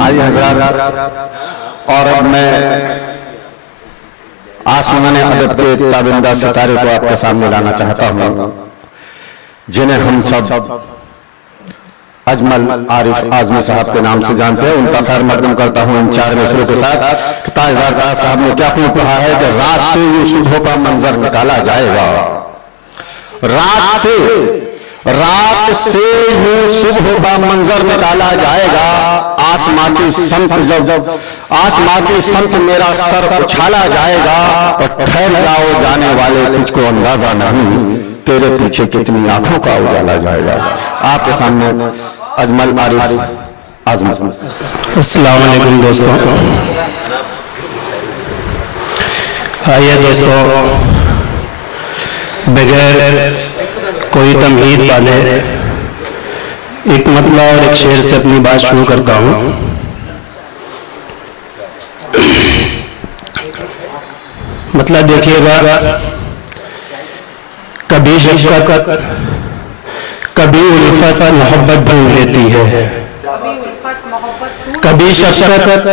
आइए हज़रात, और अब मैं आसमाने अदब के ताबिंदा सितारे को आपके सामने लाना चाहता हूँ, जिन्हें हम सब अजमल आरिफ आजमी साहब के नाम से जानते हैं। उनका खैर मकदम करता हूँ इन 4 मिसरों के साथ। ताजदार साहब ने क्या खूब कहा है कि रात से ये सुबह का मंजर निकाला जाएगा, रात से यूं सुबह का मंजर निकाला जाएगा। आसमाती संत मेरा सर उछाला जाएगा, और ठहर जाओ जाने वाले तुझको अंदाजा नहीं, तेरे पीछे कितनी आंखों का उजाला जाएगा। आपके सामने अजमल आरिफ आजमी। अस्सलाम वालेकुम दोस्तों। आइए दोस्तों, बगैर कोई तमहीद वाले एक मतला और एक शेर से अपनी बात शुरू करता हूँ। मतलब देखिएगा, कभी शफकत कभी उल्फत मोहब्बत ढूंढ लेती है, कभी शफकत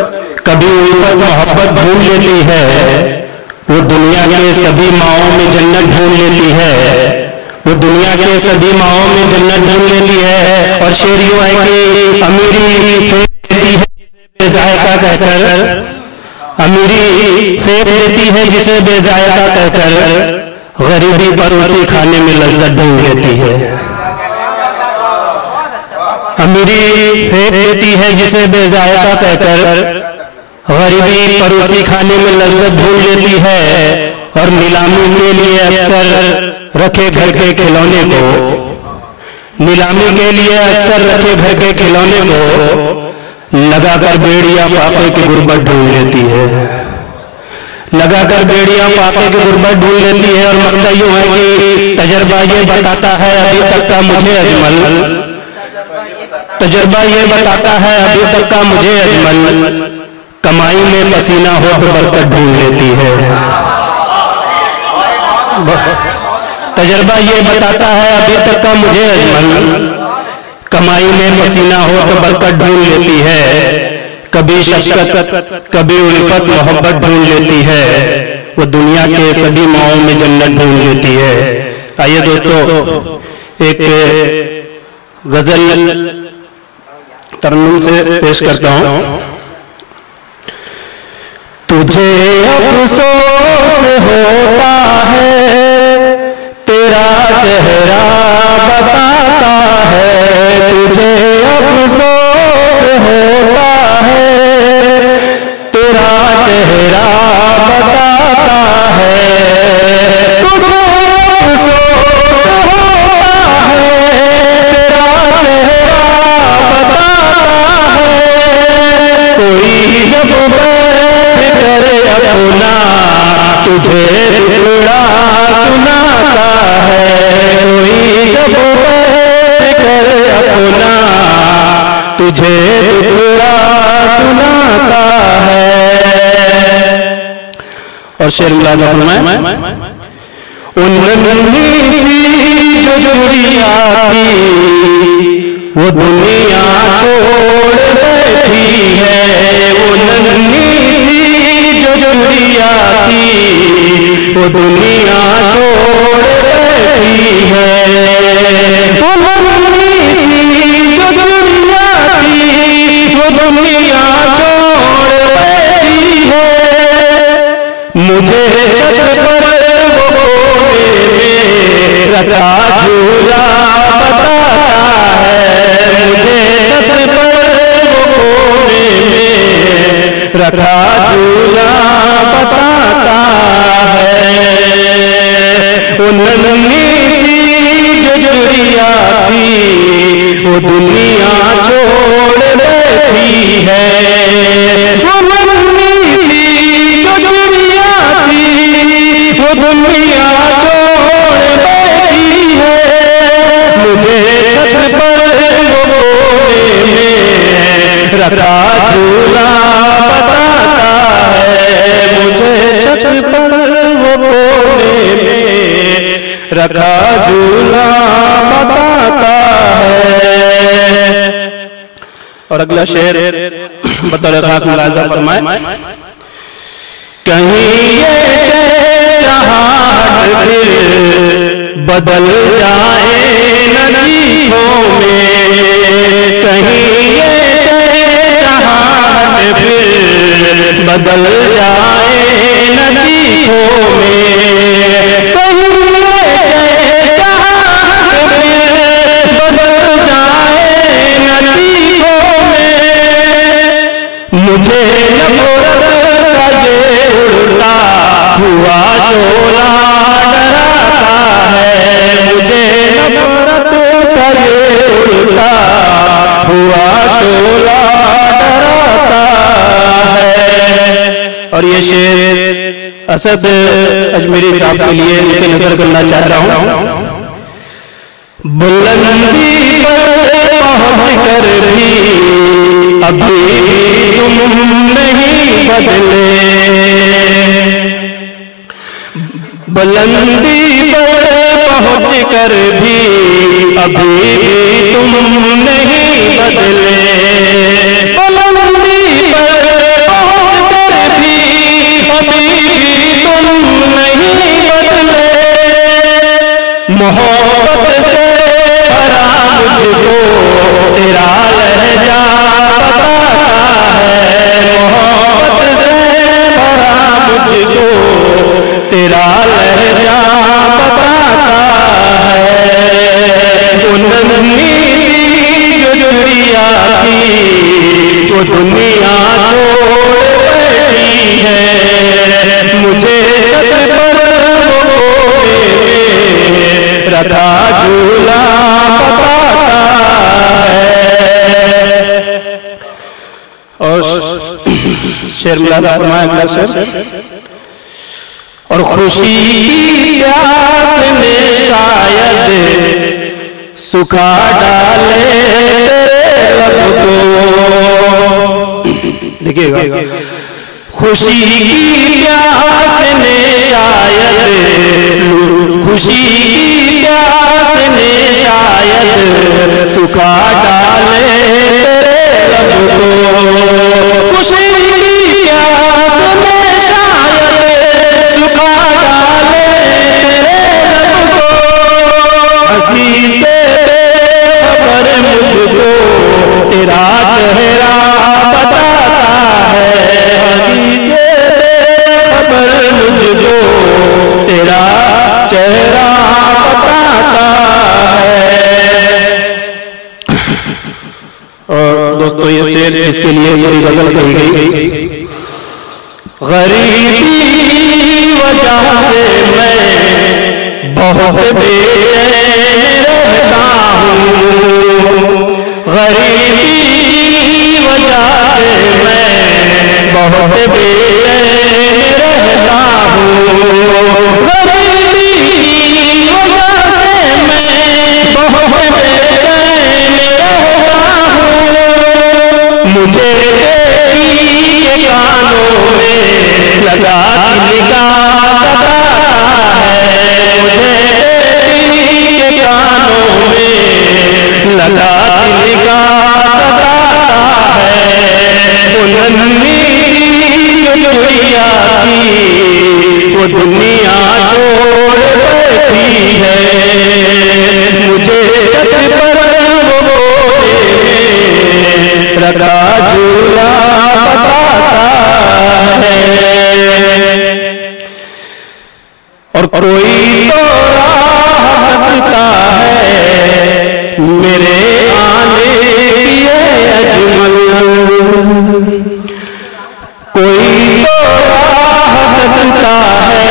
कभी उल्फत मोहब्बत ढूंढ लेती है। वो दुनिया के सभी माओं में जन्नत ढूंढ लेती है, वो दुनिया के सभी माओं में जन्नत ढूंढ लेती है। और शेर यूं है कि अमीरी फेंक देती है जिसे बेजायका कहकर, अमीरी फेंक देती है जिसे बेजायका कहकर, गरीबी पर उसी खाने में लज्जत ढूंढ लेती है। अमीरी फेंक देती है जिसे बेजायका कहकर, गरीबी पर उसी खाने में लज्जत ढूंढ लेती है। और नीलामी के लिए अक्सर रखे घर के खिलौने को, नीलामी के लिए अक्सर रखे घर के खिलौने को लगाकर बेड़ियां फाके की गुर्बत ढूंढ लेती है, लगाकर बेड़ियां फाके की गुर्बत ढूंढ लेती है। और मसला यूं है कि तजर्बा ये बताता है अभी तक का मुझे अजमल, तजर्बा ये बताता है अभी तक का मुझे अजमल, कमाई में पसीना हो तो बरकत ढूंढ लेती है। तजर्बा ये बताता है अभी तक का मुझे अजमल, कमाई में पसीना हो तो बरकत ढूंढ लेती है। कभी शफकत कभी उल्फत मोहब्बत ढूंढ लेती है, वो दुनिया के सभी माओं में जन्नत ढूंढ लेती है। आइए दोस्तों, एक गजल तरन्नुम से पेश करता हूँ। तुझे अफसोस होता है तेरा चेहरा बताता है, तुझे अफसोस होता है तेरा चेहरा बताता है, तुझे अफसोस होता है तेरा चेहरा बताता है। कोई जब करे अपना तुझे टुकड़ा सुनाता है, कोई जब करे अपना तुझे टुकड़ा सुनाता है। और शेर मिलादा फरमाए, उन नन्ही सी जो जुड़िया थी वो दुनिया छोड़ बैठी है, वो नन्ही जुड़िया थी वो दुनिया छोड़ बैठी है। वो नन्ही सी जो जुड़िया थी वो दुनिया छोड़ बैठी है। मुझे छत पर वो कोने में रखा झूला बताता है, मुझे छत पर वो कोने में रखा झूला बताता है। वो नन्ही सी जो जुड़िया थी वो दुनिया छोड़ बैठी है, वो नन्ही सी जो जुड़िया थी वो दुनिया छोड़ बैठी है। मुझे छत पर वो कोने में रखा झूला बताता है, मुझे छत पर वो कोने में रखा झूला बताता है। और अगला शेर बतौर खास मुलाज़ा फरमाए, कहीं ये चाहत फिर बदल जाए नज़ीरों में, कहीं ये चाहत फिर बदल जाए नज़ीरों में, कहीं ये चाहत फिर बदल जाए नज़ीरों में, मुझे नफ़रत का ये उड़ता हुआ शोला डराता है, मुझे नफ़रत का ये उड़ता हुआ शोला डराता है। और ये शेर असद अजमेरी साहब के लिए लिखे नजर करना चाह रहा हूँ। बुलंदी पर पहुँच कर भी अभी तुम नहीं बदले, बुलंदी पर पहुँच कर भी अभी तुम नहीं बदले, बुलंदी पर पहुँच कर भी अभी तुम नहीं बदले, मोहब्बत से भरा मुझको तेरा लहजा बताता है, मोहब्बत से भरा मुझको तेरा लहजा बताता है। उन नीति जो दुनिया की वो दुनिया छोड़ बैठी है, मुझे छत पर वो रखा झूला बताता है। और शेर मुलाज़ा फरमाया अगला शेर, और खुशी की प्यास ने शायद सुखा डाले तेरे लब को, देखिएगा, खुशी की प्यास ने शायद, खुशी की प्यास ने शायद सुखा डाले तेरे लब को, खुशी की प्यास ने शायद सुखा डाले तेरे लब को, हंसी से बेखबर मुझको तेरा चेहरा बताता है, हंसी से बेखबर मुझको तेरा चेहरा बताता है। और दोस्तों ये शेर जिसके लिए मेरी गजल कही गई, गरीबी की वजह से मैं बहुत बेचैन रहता हूँ, गरीबी की वजह से मैं बहुत बेचैन रहता हूँ, गरीबी की वजह से मैं बहुत बेचैन रहता हूँ, मुझे तेरे कानों में लगा निगाह बताता है, मुझे तेरे कानों में लगा निगाह बताता है। उन नीति जो दुनिया की वो दुनिया छोड़ बैठी है, मुझे छत पर वो रखा झूला बताता है। और कोई तो राह बताता है मेरे आने की अजमल, कोई तो राह बताता है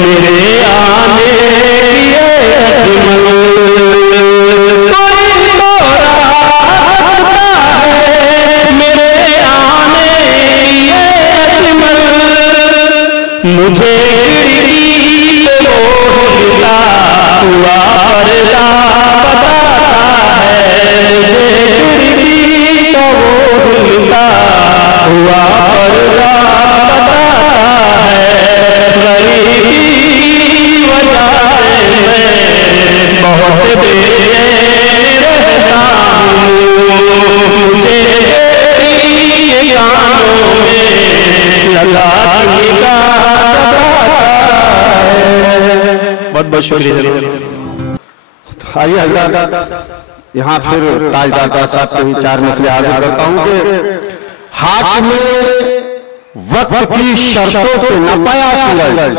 मेरे आने की अजमल, कोई तो राह बताता है मेरे आने की अजमल, मुझे हुआ पर्दा बताता है, मुझे खिड़की का वो हिलता हुआ पर्दा बताता है, गरीबी वजह से मैं बहुत बेचैन रहता हूँ, मुझे तेरे बहुत शुक्रिया। आइए हजरत, यहाँ फिर ताजदार साहब से ही 4 मसले हाजिर करता हूँ कि हाथ में वक्त की शर्तों पे न पाया सूरज,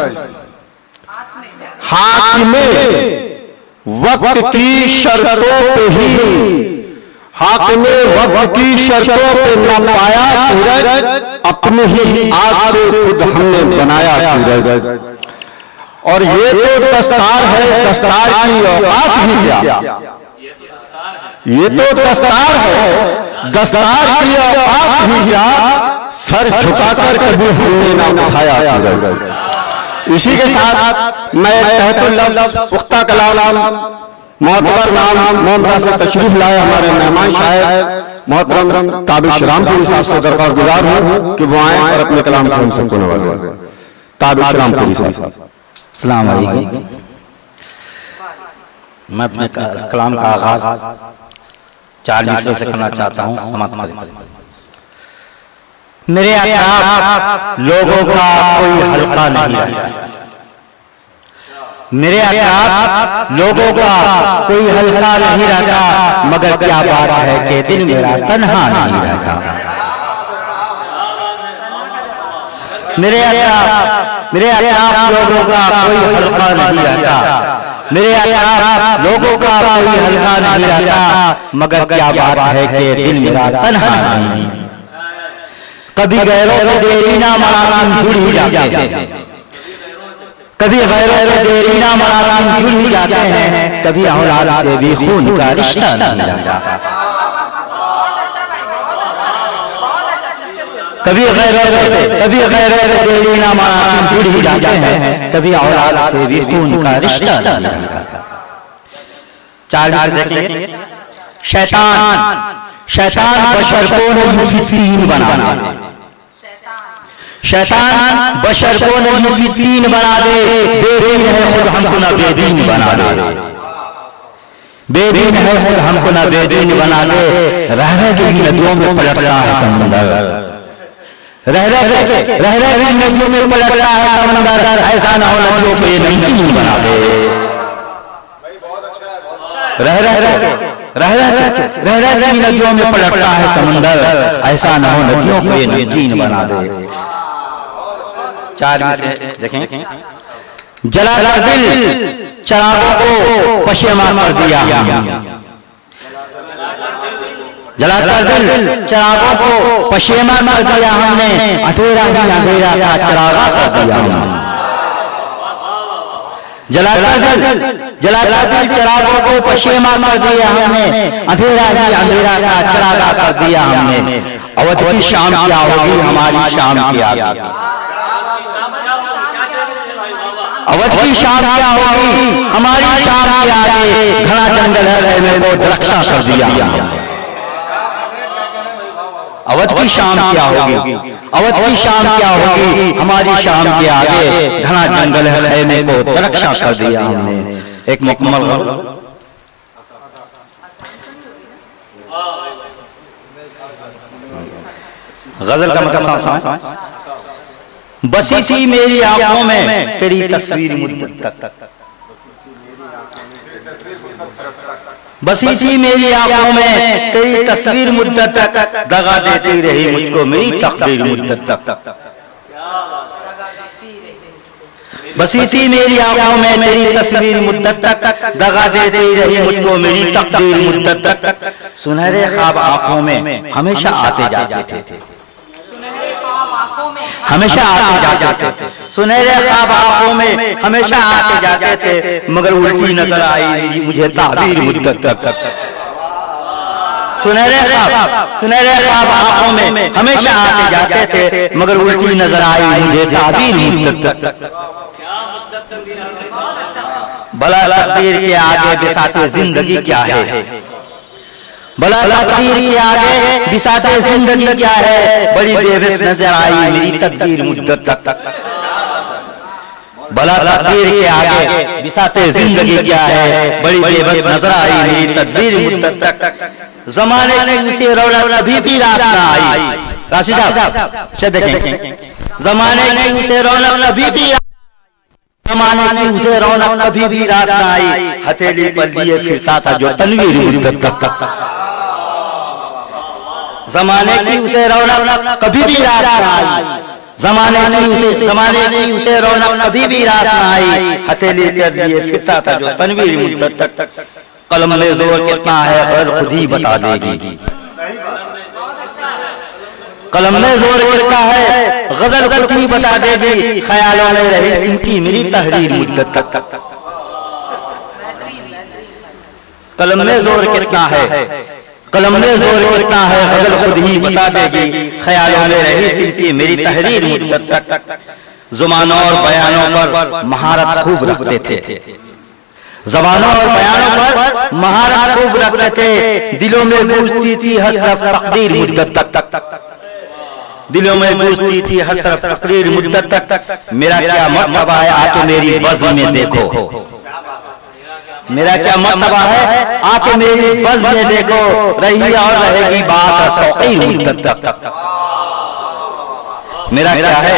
हाथ में वक्त की शर्तों पे ही, हाथ में वक्त की शर्तों पे न पाया सूरज, अपने ही आग से खुद हमने बनाया सूरज। और ये तो दस्तार है, दस्तार की औकात ही क्या, ये तो दस्तार है, दस्तार की औकात ही क्या, सर झुकाकर कभी हमने ना उठाया सूरज। इसी के साथ मैं तहतुल लफ्ज़ पुख्ता कलाम मोहतबर नाम मोहम्मद से तशरीफ लाए हमारे मेहमान शायर मोहतरम ताबिश रामपुरी साहब से दरख्वास्त गुजार हूँ कि वो आए और अपने कलाम से हम सबको नवाजें। ताबिश रामपुरी साहब। अस्सलाम वालेकुम। मैं अपने कलाम का आगाज 4 मिसरों से करना चाहता हूँ, समाप्त करें। मेरे अतराफ लोगों का कोई हल्का नहीं रहता, मेरे अतराफ लोगों का कोई हल्का नहीं रहता, मगर क्या बात है कि दिल मेरा तन्हा नहीं रहता। मेरे अतराफ लोगों का कोई हल्का नहीं रहता, मेरे अतराफ लोगों का कोई हल्का नहीं रहता, मगर क्या बात है कि दिल मेरा तन्हा नहीं। कभी गैरों से देरीना मराम जुड़ ही जाते हैं, कभी गैरों से देरीना मराम जुड़ ही जाते हैं, कभी औलाद से भी खून का रिश्ता नहीं रहता। कभी गैरों से देरीना मराम जुड़ ही जाते हैं, कभी औलाद से भी खून का रिश्ता नहीं रहता। 4 बार देखेंगे। शैतान बशर को मुफीतीन बनाना, शैतान बशर को मुफीतीन बना दे, बेदीन है खुद हमको ना बेदीन बना दे, बेदीन है खुद हमको ना बेदीन बना दे। रह रह के नदियों में पलटता है समंदर, रह रह के नदियों में पलटता है समंदर, ऐसा ना हो नदियों को ये नमकीन बना दे। रह रह के नदियों में पलटता है समंदर, ऐसा ना हो नदियों को ये नमकीन बना दे। 4 में से देखें। जला कर दिल चरागों को पशेमान कर दिया, जला कर दिल चरागों को पशेमान कर दिया हमने, अंधेरा ही अंधेरा का चरागा कर दिया हमने। जला कर दिल चरागों को पशेमान कर दिया हमने, अंधेरा ही अंधेरा का चरागा कर दिया हमने। अवध की शाम क्या होगी हमारी शाम की आगे, अवध की शाम क्या होगी हमारी शाम के आगे। घना जंगल है मेरे को रक्षा कर दिया हमने। अवध की शाम क्या होगी, अवध की शाम क्या होगी हमारी शाम के आगे। घना जंगल है मेरे को रक्षा कर दिया हमने। एक मुकम्मल गजल का मतलब बसी थी मेरी आंखों में तेरी तस्वीर मुद्दत तक, बसी थी मेरी आंखों में तेरी तस्वीर मुद्दत तक, दगा देती रही मुझको मेरी तकदीर मुद्दत तक। बसी थी मेरी आंखों में तेरी तस्वीर मुद्दत तक, दगा देती रही मुझको मेरी तकदीर मुद्दत तक। सुनहरे ख्वाब आंखों में हमेशा आते जाते थे, हमेशा आते जाते थे। सुनहरे ख्वाब आंखों में हमेशा आते जाते थे, मगर उल्टी नजर आई मुझे ताबीर मुद्दत तक। सुनहरे ख्वाब आंखों में हमेशा आते जाते थे, मगर उल्टी नजर आई मुझे ताबीर मुद्दत तक। भला तकदीर के आगे बिसाते जिंदगी क्या है, भला तकदीर के आगे बिसाते जिंदगी क्या है। बड़ी बेबस नजर आई मेरी तकदीर मुद्दत तक, भला तकदीर के आगे बिसाते जिंदगी क्या है। बड़ी बेबस नजर आई मेरी तकदीर मुद्दत तक। जमाने की उसे रौनक अभी भी रास ना आई। राशिद साहब देखें, जमाने की उसे रौनक अभी भी जमाने की उसे रौनक कभी भी रास न आई, हथेली पर लिए फिरता था जो तनवीर मुद्दत तक। जमाने की उसे रौनक कभी भी रास न आई, जमाने की उसे रौनक कभी भी रास न आई, हथेली पर लिए फिरता था जो तनवीर मुद्दत तक। कलम में जोर कितना है गजल खुद ही बता देगी, कलम में जोर कितना है गजल खुद ही बता देगी, ख्यालों में रही सिमटी मेरी तहरीर मुद्दत तक। कलम में जोर कितना है, कलम में जोर कितना है गजल खुद ही बता देगी, ख्यालों में रही सिमटी मेरी तहरीर मुद्दत तक। जुबानों और बयानों पर महारत खूब रखते थे, ज़बानों और बयानों पर महारत खूब रखते थे, दिलों में गूंजती थी हर तरफ तकदीर मुद्दत तक, दिलों में गूंजती थी हर तरफ तकदीर मुद्दत तक। मेरा क्या मर्तबा है आके मेरी बज़्म में देखो, मेरा क्या मर्तबा है आके मेरी बज़्म में देखो, रही और रहेगी बात तौक़ीर मुद्दत तक। मेरा क्या है,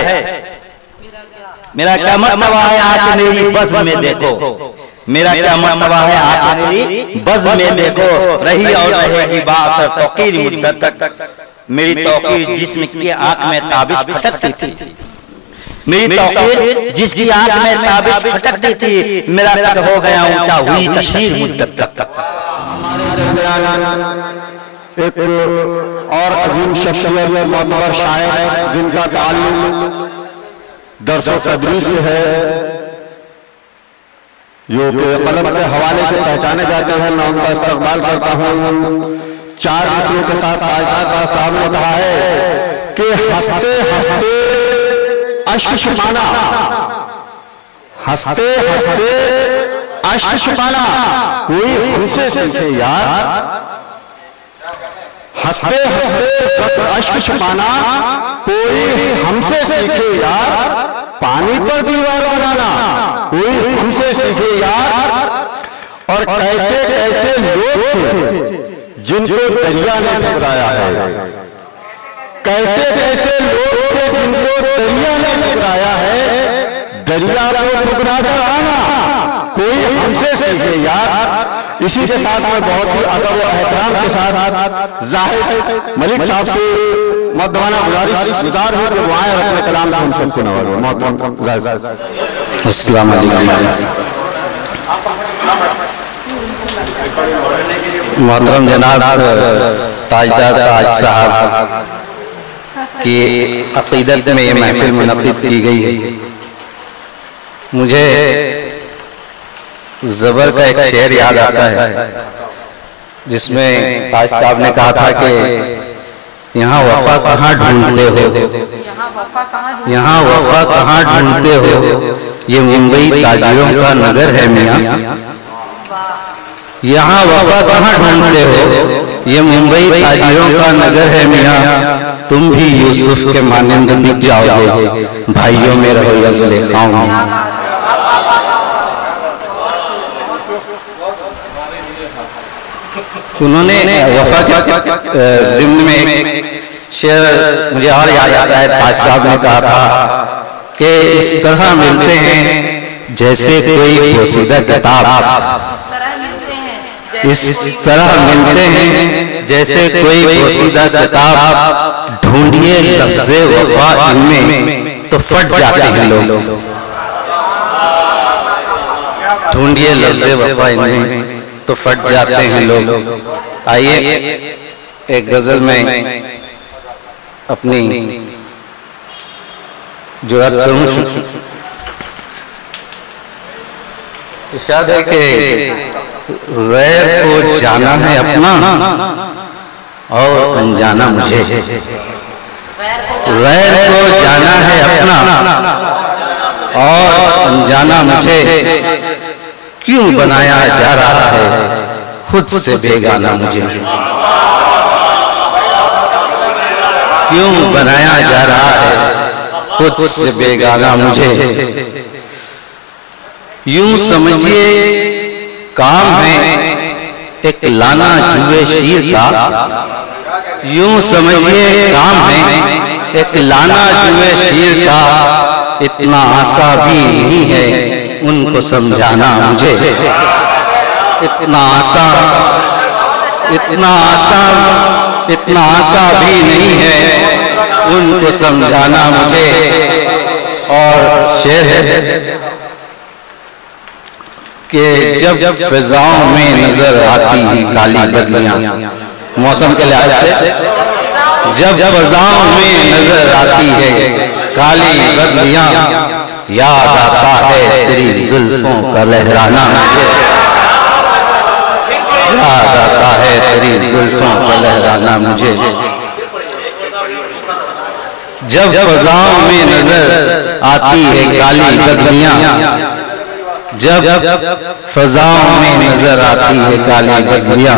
मेरा क्या मर्तबा है आके मेरी बज़्म में देखो, मेरा क्या मर्तबा है आके मेरी बज़्म में देखो, रही और रहेगी बात तौक़ीर मुद्दत तक। मेरी तौक़ीर जिस्म की आंख में ताबिश फटकती थी, मेरी तौक़ीर जिसकी आंख में ताबिश फटकती थी, मेरा कद हो गया ऊंचा हुई तशहीर मुद्दत तक। एक और अजीम शख्सियत मोतबर शायर जिनका ताल्लुक दर्स व तदरीस से है, जो कि कलम के हवाले से पहचाने जाते हैं, मैं उनका इस्तकबाल करता हूँ। चार नस्लों के साथ कायनात साहब ने कहा है कि हंसते हंसते अश्क छुपाना, हंसते हंसते अश्क छुपाना कोई हमसे सीखे यार, हंसते हंसते अश्क छुपाना कोई हमसे सीखे यार, पानी पर दीवार बनाना कोई हमसे सीखे यार। और कैसे कैसे लोग थे जिनको दरिया ने ठुकराया है, कैसे कैसे लोग थे जिनको दरिया ने ठुकराया है, दरिया को ठुकरा कर आना कोई हमसे सीखे यार। इसी के साथ में बहुत ही अदब और एहतराम के साथ जाहिद मलिक साहब से मर्दाना गुजार हो कि दुआएं रखने कलाम से हम सबको नवाज़ो। अस्सलाम वालेकुम। मोहतरम जनाब ताजदार ताज साहब की अक़ीदत में ये महफिल मुनक़्क़िद की गई है। मुझे ज़बर का एक शेर याद आता है जिसमें ताज साहब ने कहा था कि यहाँ वफ़ा कहाँ ढूंढते हो, यहाँ वफ़ा कहाँ ढूंढते हो, ये मुंबई ताजिरों का नगर है मियाँ। यहाँ वफ़ा कहाँ ढूंढते हो, ये मुंबई ताजिरों का नगर है मियाँ। तुम भी यूसुफ के मानंद बिक जाओगे, भाइयों में रहो या ज़ुलेखाओं में। उन्होंने वफ़ा के ज़िम्न में एक शेर मुझे और याद आता है, ताज साहब ने कहा था कि इस तरह मिलते हैं जैसे कोई पोशीदा किताब, इस तरह मिलते हैं जैसे कोई पोशीदा किताब, ढूंढिए लफ्ज़े वफ़ा इनमें तो फट जाते हैं लोग, ढूंढिए लफ्ज़े वफ़ा इनमें तो फट जाते हैं लोग। आइए एक गजल में अपनी जुर्अत करूं। इरशाद है कि गैर को जाना है अपना और अनजाना मुझे, गैर को जाना है अपना और अनजाना मुझे, क्यों बनाया जा रहा है खुद से बेगाना मुझे, क्यों बनाया जा रहा है खुद से बेगाना मुझे। यूं समझिए काम है एक लाना जुए शीर का, यूं समझिए काम है एक लाना जुए शीर का, इतना आसा भी नहीं है उनको समझाना मुझे इतना आसान भी नहीं है उनको समझाना मुझे। और शेर है कि जब फिजाओं में नजर आती हैं काली बदलियां, मौसम के लिहाज से जब फिजाओं में नजर आती है काली बदलियां, याद आता है तेरी जुल्फों का लहराना मुझे, याद आता है तेरी जुल्फों का लहराना मुझे। जब फिजाओं में नजर आती है काली बदलियां, जब फिजाओं में नजर आती है काली बदलियां,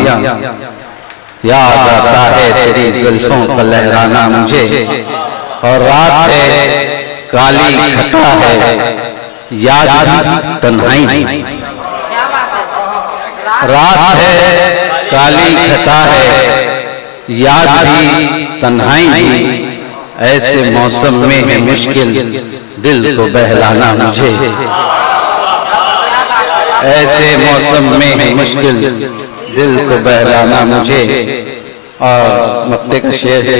याद आता है तेरी जुल्फों का लहराना मुझे। और रात है काली घटा है याद भी तन्हाई, रात है काली घटा है याद भी तन्हाई भी, ऐसे मौसम में है मुश्किल दिल को बहलाना मुझे, ऐसे मौसम में है मुश्किल दिल को बहलाना मुझे। और मत्ते का शेर है,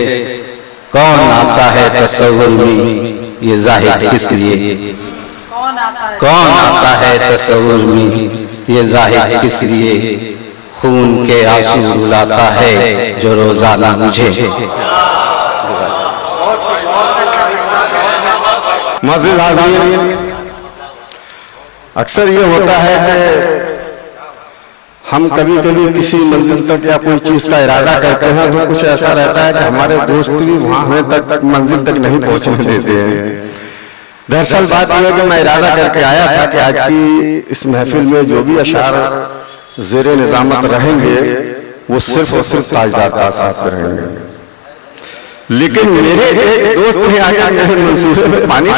कौन आता है तसव्वुर में ये जाहिर किस लिए, कौन आता है तसव्वुर में ये जाहिर किस लिए, खून के आंसू रुलाता है जो रोजाना मुझे। मज़ीद हाज़रीन, अक्सर ये होता है कि हम कभी कभी किसी मंजिल तक या कोई चीज का इरादा करते हैं तो कुछ ऐसा रहता है कि हमारे दोस्त भी वहां हमें तक मंजिल तक नहीं पहुंचने देते हैं। दरअसल बात यह है कि मैं इरादा करके आया था कि आज की इस महफिल में जो भी अशार ज़ेरे निज़ामत रहेंगे वो सिर्फ और सिर्फ ताजदार का साथ रहेंगे, लेकिन मेरे एक दोस्त ने आकर मेरे मंसूबे में पानी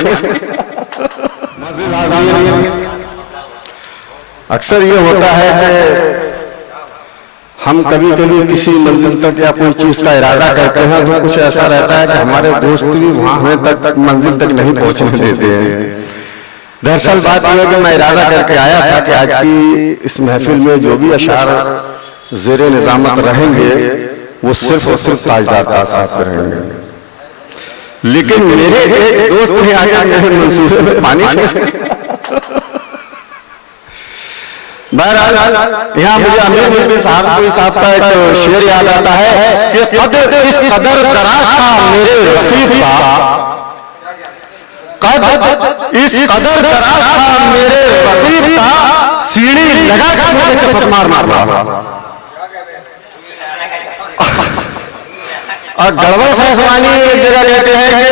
अक्सर ये होता है कि हम कभी कभी किसी मंजिल तक या कोई चीज का इरादा करते हैं तो कुछ ऐसा रहता है कि हमारे दोस्त भी वहां हमें तक मंजिल तक नहीं पहुंचने देते हैं। दरअसल बात यह है कि मैं इरादा करके आया था कि आज की इस महफिल में जो भी अशार ज़ेरे निज़ामत रहेंगे वो सिर्फ और सिर्फ ताजदार का साथ रहेंगे, लेकिन मेरे एक दोस्त ने आकर मेरे मंसूबे में पानी बहरहाल यहाँ मुझे अमीर मुल्की साहब का एक शेर याद आता है कि कद इस कदर दराज था मेरे रकीब का, कद इस कदर दराज था मेरे रकीब का, सीढ़ी लगा कर मुझे चपत मार रहा। और गड़बड़ सासवानी एक जगह कहते हैं कि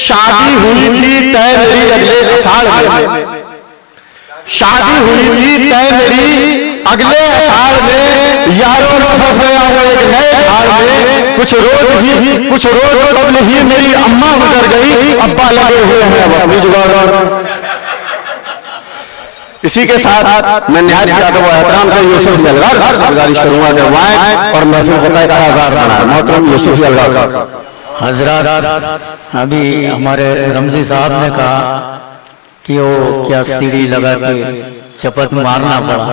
शादी हुई थी तय मेरी अगले अषाढ़ में, शादी हुई थी तय मेरी अगले अषाढ़ में, यारों में फंस गया हूं एक नए हाल में, कुछ रोज कबल ही मेरी अम्मा गुजर गई, अब्बा लगे हुए हैं अब अपनी जुगाड़। इसी के साथ मैं निहायत यादव एहतराम से यूसुफ यलगार साहब से गुजारिश करूंगा कि वो आए और महफिल क़ताए का आज़ाद बनाए। मोहतरम यूसुफ यलगार हजरत, अभी हमारे रमजी साहब ने कहा कि वो क्या सीढ़ी लगा के चपत मारना पड़ा।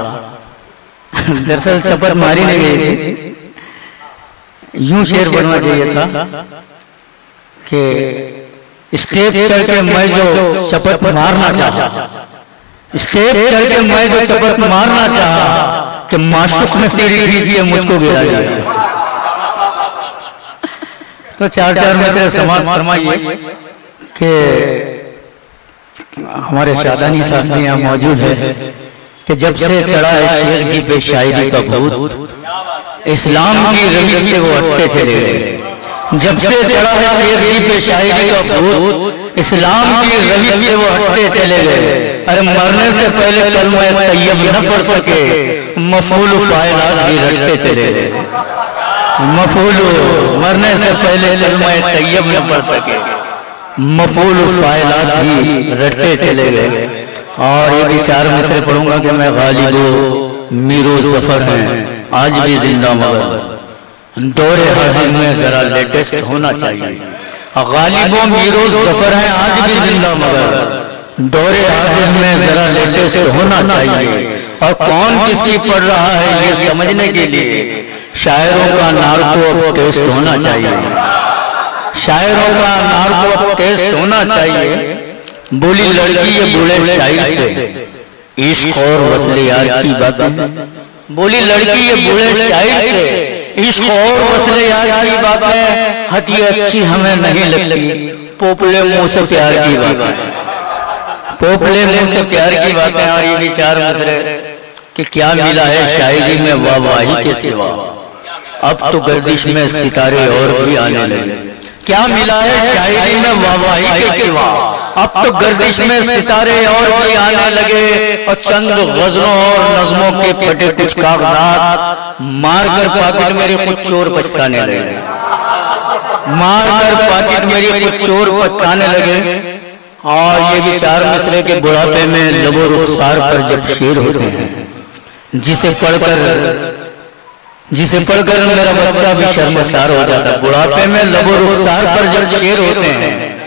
दरअसल चपत मारी नहीं गई थी, यूं शेर बनना चाहिए था कि स्टेज चढ़ के मैं जो चपत मारना चाहा, स्टेज चढ़ के मैं जो चपत मारना चाहा कि माशूक ने सीढ़ी खींच के मुझको गिरा दिया। तो चार में से समाज फरमाइए कि हमारे शादानी साहब यहाँ मौजूद है कि जब से चढ़ा है शेख जी पे शायरी का भूत, इस्लाम की रही से वो हटते चले गए। जब से चढ़ा है शेख जी पे शायरी का भूत, इस्लाम की रही से वो हटते चले गए। अरे मरने से पहले कलमा तैयब न पढ़ सके, मफूल फाइलात भी रटते चले गए। मफूल मरने से पहले कलमा तैयब न पढ़ सके, मफूल फाइलात भी रटते चले गए। और ये भी चार मिसरे पढ़ूंगा कि मैं गालिबो मीरो सफर हैं आज भी जिंदा मगर, दौरे हाजिर में जरा लेटेस्ट होना चाहिए। गालिबो मीरो सफर हैं आज भी जिंदा मगर, दौरे हाजिर में जरा लेटेस्ट होना चाहिए और कौन किसकी पढ़ रहा है ये समझने के लिए शायरों का नार्को टेस्ट होना चाहिए, शायरों का नार्को टेस्ट होना चाहिए। बोली लड़की ये बूढ़े शायर से इश्क और वस्ले यार की बातें, बोली लड़की ये बूढ़े शायर से इश्क और वस्ले यार की बातें, हटी अच्छी हमें नहीं लगती पोपले मुंह से प्यार की बातें, पोपले मुंह से प्यार की बातें। और ये विचार मसले कि क्या मिला है शायरी में वाहवाही के सिवा, अब तो गर्दिश में सितारे और भी आने लगे। क्या मिला है शायरी में वाहवाही के सिवा, अब तो गर्दिश में सितारे और भी आने लगे। और चंद गजलों और नज़मों के फटे कुछ कागजात मारकर पाकिट मेरे कुछ चोर पछताने लगे, मारकर पाकिट मेरी कुछ चोर पछताने लगे। और ये विचार मिसरे के बुढ़ापे में लबो रुखसार पर जब शेर होते हैं, जिसे पढ़कर मेरा बच्चा भी शर्मसार हो जाता। बुढ़ापे में लबो रुखसार पर जब शेर होते हैं,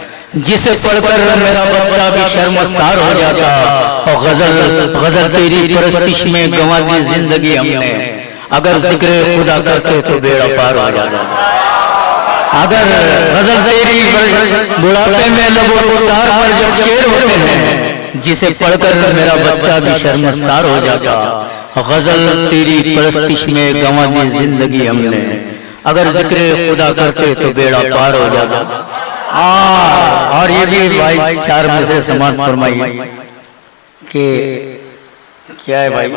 जिसे पढ़कर मेरा बच्चा भी शर्मसार हो जाता। और गजल तेरी परस्तिश में गंवा दी जिंदगी हमने, अगर जिक्र खुदा करते तो बेड़ा पार हो जाता। अगर गजल तेरी बुढ़ापे में लबो रुखसार पर जब शेर होते हैं, जिसे पढ़कर मेरा बच्चा भी शर्मसार हो जाता। गजल तेरी परस्तिश में गंवा दी जिंदगी हमने, अगर जिक्र खुदा करते तो बेड़ा पार हो जाता। और ये भी भाई चार में से समाज फरमाइए कि क्या है भाई,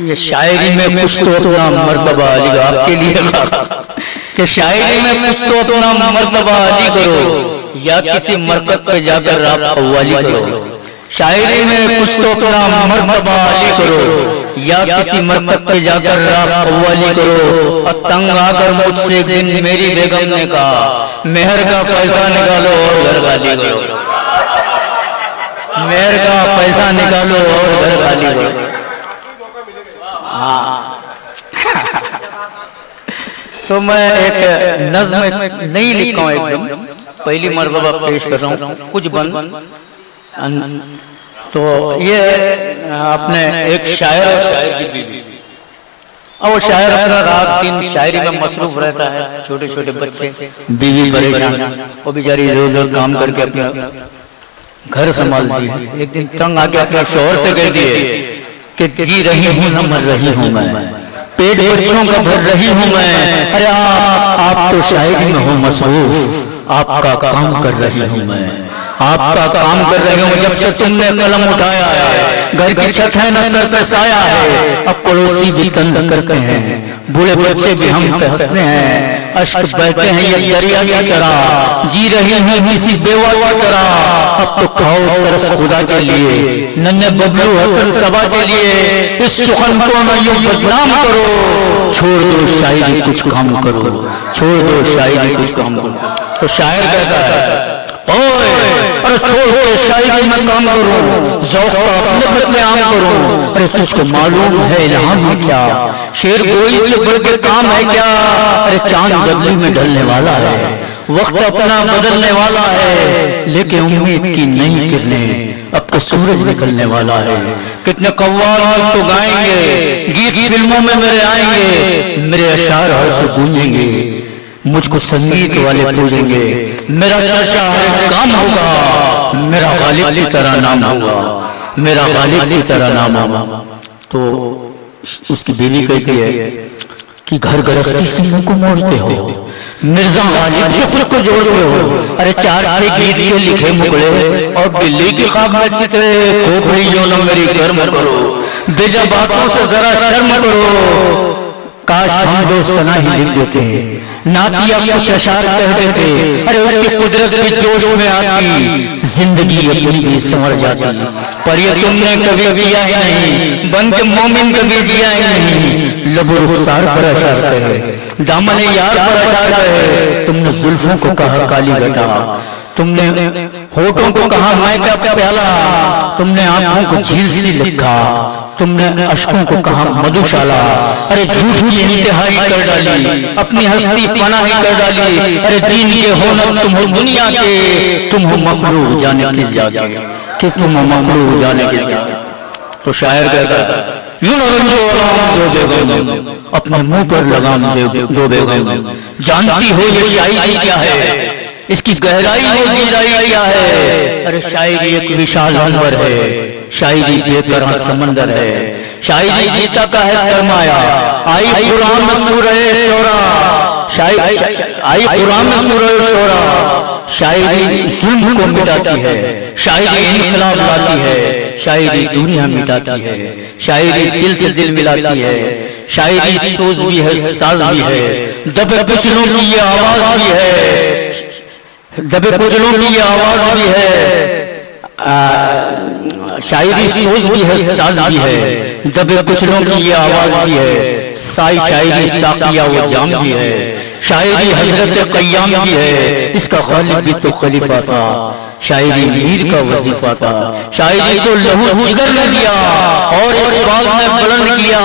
ये शायरी में कुछ तो अपना मर्तबा अली आपके लिए कि शायरी में कुछ तो अपना मर्तबा अली करो या किसी मरकत पे जाकर आप कव्वाली करो। शायरी में कुछ तो अपना मर्तबा अली करो या किसी मरकत पे जाकर आप कव्वाली करो। और तंग आकर मुझसे एक दिन मेरी बेगम ने कहा मेहर का पैसा निकालो और घर खाली करो, मेहर का पैसा निकालो और घर खाली करो। तो मैं एक नज़्म नहीं लिखा हूँ, एकदम पहली मरतबा पेश कर रहा हूँ कुछ बंद। तो ये अपने एक शायर और शायर की बीवी, और वो शायर अपना रात दिन शायरी में मसरूफ रहता है, छोटे छोटे बच्चे, बीवी परेशान, वो बेचारी इधर उधर काम करके अपना घर संभालती है। एक दिन तंग आके अपने शोहर से कह दिए कि जी रही हूँ न मर रही हूँ मैं, पेट बच्चों का भर रही हूँ मैं। अरे आप तो शायरी में हो मसरूफ, आपका काम कर रही हूँ मैं, आपका काम कर रही हूँ। जब से तुमने कलम उठाया है, घर की छत है न सर पे साया है, अब पड़ोसी भी तंज करते हैं, बूढ़े बच्चे भी हम पे हंसते हैं, अश्क बहते हैं ये दरिया की तरह, जी रही हूँ किसी बेवा की तरह। अब तो कहो तरस खुदा के लिए, नन्हे बबलू हसन सबा के लिए, इस सुखन को न यूं बदनाम करो, छोड़ दो शायरी कुछ काम करो, छोड़ दो शायरी कुछ काम करो। तो शायर कहता है ओए अरे छोड़ दो शायरी में काम करूं, ज़ौक़ अपने बदले आम करूं। अरे तुझको मालूम है इल्हाम है क्या, शेर गोई से बढ़ के काम है क्या। अरे चांद बदली में ढलने वाला है, वक्त अपना बदलने वाला है, लेकिन उम्मीद की नई किरणें अब तो सूरज निकलने वाला है। कितने कव्वाल मुझको गाएंगे, गीत फिल्मों में मेरे आएंगे, मेरे अशार हर से गूंजेंगे, मुझको संगीत वाले पूजेंगे, मेरा चर्चा हर काम होगा, मेरा गालिब की तरह नाम होगा, मेरा गालिब की तरह नाम होगा। तो उसकी बीवी कहती है कि घर गृहस्थी से मुंह को मोड़ते हो, मिर्जा गालिब से खुद को जोड़ते हो। अरे चार गीत के लिखे मुगले और बिल्ली के ख्वाब में चित्रे, खोपड़ी जो न मेरी गर्म करो, बेजा बातों से जरा शर्म करो। काश हम दो सना ही लिख देते, नातिया कुछ अशार कह देते। अरे उसकी कुदरत के जोश में आती, जिंदगी अपनी भी संवर जाती। पर ये तुमने कभी किया ही नहीं, बन के मोमिन कभी दिया ही नहीं। लबो रुखसार पर अशार कहे, दामन यार पर अशार कहे, तुमने जुल्फों को कहा काली घटा, तुमने होठों को कहा मैं क्या प्याला, तुमने आंखों को झील सी लिखा, तुमने अश्कों को कहा मधुशाला। अरे झूठ की इंतहाई कर डाली, अपनी हस्ती पनाही कर डाली। अरे दीन के हो न तुम हो दुनिया के, तुम हो मखलूक जाने के जाके, कि तुम हो मखलूक जाने के जाके। तो शायर कहता यूं रंजो आराम दो बेगम, अपने मुंह पर लगाम दो बेगम। जानती हो ये शायरी क्या है, इसकी गहराई और गहराई क्या है। अरे शायरी एक विशाल अनवर है, शायरी बेकरार समंदर है, शायरी गीता का है सरमाया। आई कुरान में सूरह शोरा, आई कुरान में सूरह शोरा। शायरी जुल्म को मिटाती है, शायरी इनकलाब लाती है, शायरी दुनिया मिटाती है, शायरी दिल से दिल मिलाती है, शायरी सोच भी है साज भी है। दबे कुचलों की ये आवाज भी है, दबे कुचलों की ये आवाज भी है। शायरी सोच भी है साज भी है, दबे कुचलों की ये आवाज भी है। शायरी साकिया वो जाम भी है, शायरी हजरत कय्याम भी है। इसका खालिक भी तो खलीफा था, शायरी मीर का वजीफा था। शायरी को लहू जिगर ने दिया और एक बाग में बुलंद किया।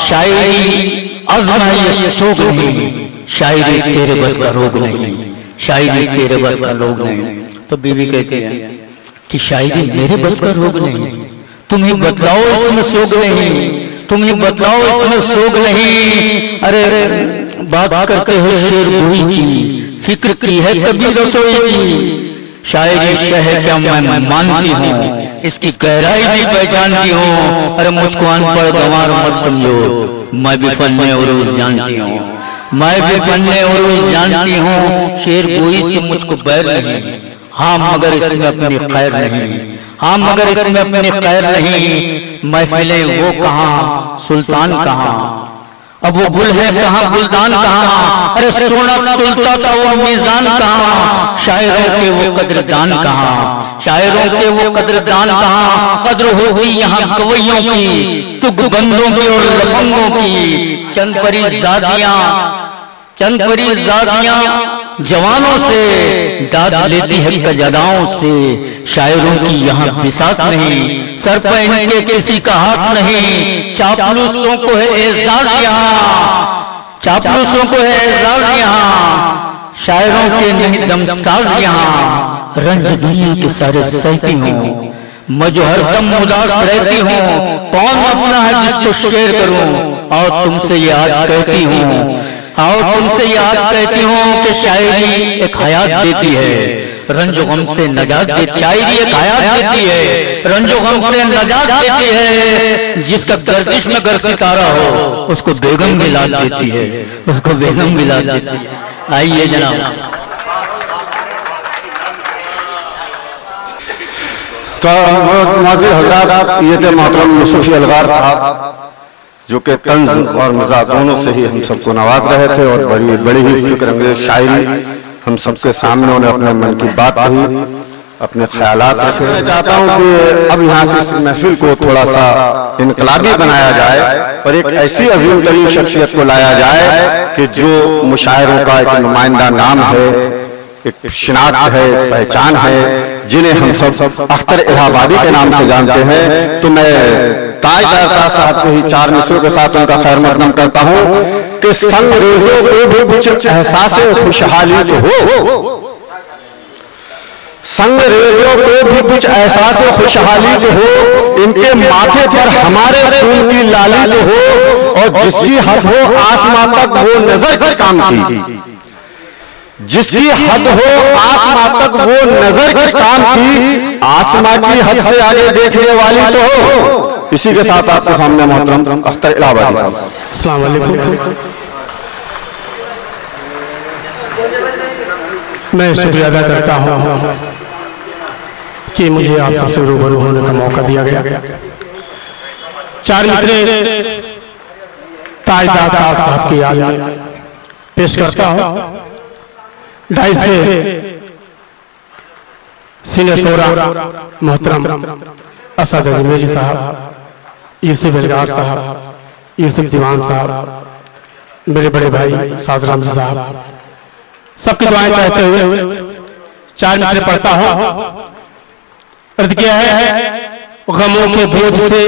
शायरी अज़्म है ये सोग नहीं, शायरी तेरे बस का रोग नहीं, शायरी तेरे बस का रोग नहीं। तो बीवी कहती है कि शायरी मेरे बस का रोग नहीं, तुम ही बदलाओ इसमें सोग नहीं, तुम ही बदलाओ इसमें सोग नहीं। अरे बात करते हो शेर गोई की, फिक्र की है कभी रसोई की। शायरी शहर क्या मैं मानती हूँ, इसकी गहराई भी पहचानती हूँ। अरे मुझको अनपढ़ गंवार मत समझो, मैं भी फन्ने उरूज जानती हूँ, मैं भी फन्ने उरूज जानती हूँ। शेर गोई से मुझको बैर नहीं, हाँ मगर इसमें अपनी खैर नहीं, हाँ मगर इसमें अपनी खैर नहीं। महफिलें वो कहाँ, सुल्तान कहाँ, अब वो गुल है कहाँ, गुलदान कहाँ। अरे सोना तुलता था वो मीजान कहाँ, शायरों के वो कदरदान कहाँ, शायरों के वो कदरदान कहाँ। कद्र होगी यहाँ गवैयों की, तुग बंदों की और लफंगों की। चंद परी जादियां, चंद परी जादियां जवानों से दाद लेती है कजादाओं से। शायरों की यहाँ बिसात नहीं, सर पर इनके किसी का हाथ नहीं। चापलूसों को है एजाज यहाँ, चापलूसों को है एजाज यहाँ। शायरों के नहीं दमसाज यहाँ, रंज दुनिया के सारे सहती हूँ, मैं जो हरदम उदास रहती हूँ। कौन अपना है जिसको शेयर करूँ, और तुमसे ये आज कहती हूँ, और तुमसे ये आज कहती हूँ कि शायरी एक हयात देती है, रंजो गम से नजात देती। शायरी एक हयात देती है, रंजो गम से नजात देती है। जिसका गर्दिश में गर सितारा हो, उसको बेगम मिला देती है, उसको बेगम मिला देती है। आइए जनाब। तो माज़िर हज़रात, ये थे मोहतरम यूसुफ़ी अलगार साहब, जो कि तंज़ और मज़ाक दोनों से ही हम सबको नवाज रहे थे और बड़ी ही फिक्र अंगेज़ शायरी हम सबके सामने उन्हें अपने मन की बात कही, अपने ख्यालात रखे। मैं चाहता हूँ कि अब यहाँ से इस महफिल को थोड़ा सा इनकलाबी बनाया जाए और एक ऐसी अजीम तरीन शख्सियत को लाया जाए कि जो मुशायरों का एक नुमाइंदा नाम है, एक शिनाख्त है, पहचान है, जिन्हें हम सब अख्तर इलाहाबादी के नाम से जानते हैं। तो मैं ताजदार साहब के ही 4 मिसरों के साथ उनका खैर मकदम करता हूँ कि संग रेज़ों को भी कुछ एहसास खुशहाली तो हो, संग रेज़ों को भी कुछ एहसास खुशहाली तो हो, इनके माथे पर हमारे खून की लाली तो हो, और जिसकी हद हो आसमां तक वो नजर किस काम की, जिसकी हद हो आसमां तक वो नजर किस काम की, आसमां की हद से आगे देखने वाली तो हो। इसी के साथ आपके सामने मोहतरम अख्तर इलाहाबादी साहब। अस्सलाम वालेकुम। मैं शुक्रिया अदा करता हूँ कि मुझे आप सबसे रूबरू होने का मौका दिया गया। 4 मित्र ताजदार साहब की याद में पेश करता हूँ। 2.5 सीनियर शोरा मोहतरम असद अजमेरी साहब, यूसुफ अलगार साहब, यूसुफ दीवान साहब, मेरे बड़े भाई साजराम साहब, सबकी दुआएं चाहते हुए 4 मित्र पढ़ता हूं। अर्थ क्या है? गमों के बोझ से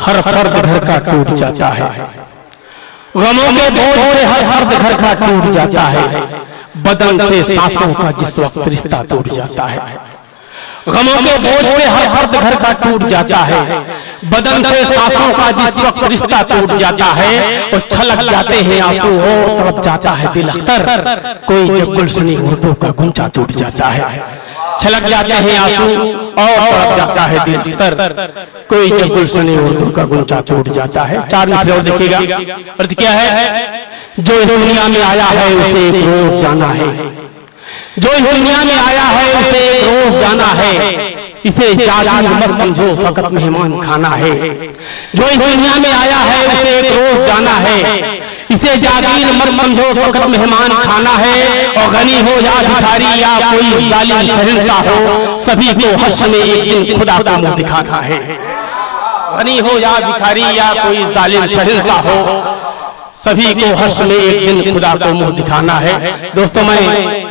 हर फर्द घर का टूट जाता है। गमों के बोझ से हर फर्द घर का टूट जाता है। बदन से सांसों का जिस वक्त रिश्ता टूट जाता है। गमों के बोझ से हर फर्द घर का टूट जाता है। बदन से सांसों का जिस वक्त रिश्ता टूट जाता है और छलक जाते हैं आंसू और तरफ जाता है दिल अख्तर। कोई जब गुलशनी उर्दू का गुंचा टूट जाता है। छलक जाते हैं आंसू और तरफ जाता है दिल अख्तर। कोई जब गुलशनी उर्दू का गुंचा टूट जाता है। 4 मित्र और देखिएगा। अर्थ क्या है? जो इस दुनिया में आया है उसे एक रोज जाना है। जो इस दुनिया में आया है उसे एक रोज जाना है। इसे जागीर मत समझो फकत मेहमान खाना है। जो इस दुनिया में आया है उसे एक रोज जाना है। इसे जागीर मत समझो फकत मेहमान खाना है। और गनी हो या भिखारी या कोई जालिम शहंशाह हो, सभी को हश्र में एक दिन खुदा का मुंह दिखाना है। गनी हो या भिखारी या कोई जालिम शहंशाह हो, सभी को हश्र में एक दिन खुदा को मुंह दिखाना है। दोस्तों, मैं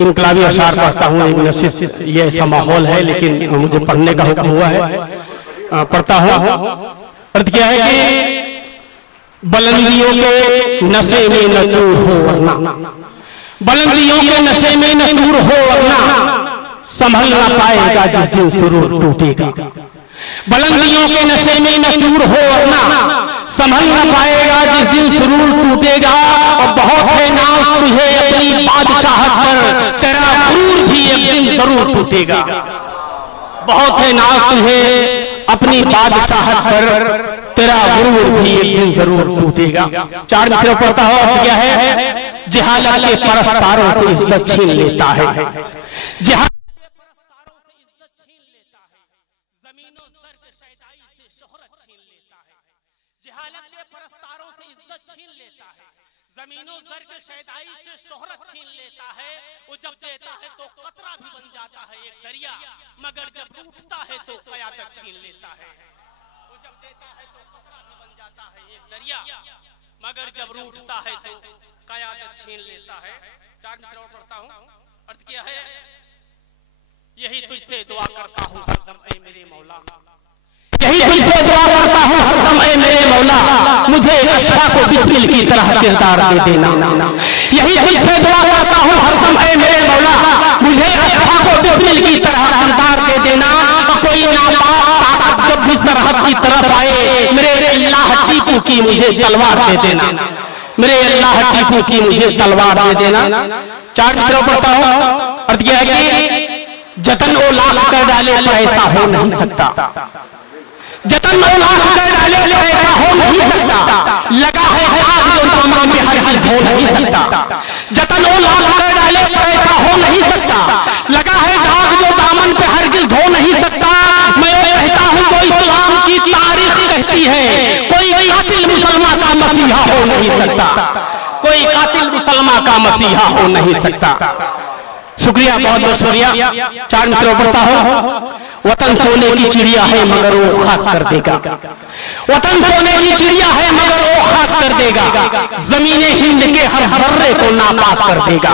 इनकलाबी अशार पढ़ता हूँ। ये ऐसा माहौल है, लेकिन मुझे पढ़ने का हुक्म हुआ है, पढ़ता हूँ। अर्थ क्या है कि बुलंदियों के नशे में न चूर हो वरना, बुलंदियों के नशे में न चूर हो वरना संभल ना पाएगा जिस दिन सुरूर टूटेगा। बुलंदियों के नशे में न चूर हो वरना संभल ना पाएगा जिस दिन सुरूर टूटेगा। और बहुत है नाज तुझे अपनी बादशाहत पर, तेरा गुरूर भी एक दिन जरूर टूटेगा। बहुत है नाज तुझे अपनी बादशाहत पर, तेरा गुरूर भी एक दिन जरूर टूटेगा। 4 मित्रों पढ़ता हो। क्या है? जहालत के परस्तारों से इज्जत छीन लेता है। जहालत जमीनों ज़र के शैदाई से शोहरत छीन लेता है। वो जब देता है तो कतरा भी बन जाता है एक दरिया, मगर जब टूटता है तो क़यादत छीन लेता है। वो जब देता है तो कतरा भी बन जाता है एक दरिया, मगर जब रूठता है तो क़यादत छीन लेता है। 4 मित्र और पढ़ता हूँ। अर्थ क्या है? यही तुझसे दुआ करता हूँ हरदम ऐ मेरे मौला, यही तुझसे दुआ करता हूँ हरदम ऐ मेरे मौला, मुझे अशफा को बिस्मिल की तरह किरदार दे देना। यही तुझसे दुआ करता हूँ हरदम ऐ मेरे मौला, मुझे अशफा को बिस्मिल की तरह किरदार दे देना। कोई नापाक जब भी सरहद की तरफ आए, मेरे अल्लाह टीपू की मुझे तलवार दे देना। मेरे अल्लाह टीपू की मुझे तलवार दे देना। 4 मित्रों पढ़ता हूँ। अर्थ क्या है कि जतन ओ लाख कर डाले तो ऐसा हो नहीं सकता। जतन ओ लाख कर डाले तो ऐसा हो नहीं सकता। लगा है दाग जो दामन में हरगिज़ धो नहीं सकता। जतन ओ लाख कर डाले तो ऐसा हो नहीं सकता। लगा है दाग जो दामन पे हरगिज़ धो नहीं सकता। मैं कहता हूँ जो इस्लाम की तारीख कहती है, कोई कातिल मुसलमान का मसीहा हो नहीं सकता। कोई कातिल मुसलमान का मसीहा हो नहीं सकता। शुक्रिया, बहुत बहुत शुक्रिया। 4 मित्रों पढ़ता हूँ। वतन सोने की चिड़िया है मगर वो खाक कर देगा। वतन सोने की चिड़िया है मगर वो खाक कर देगा। जमीने हिंद के हर हर्रे को नापाक कर देगा।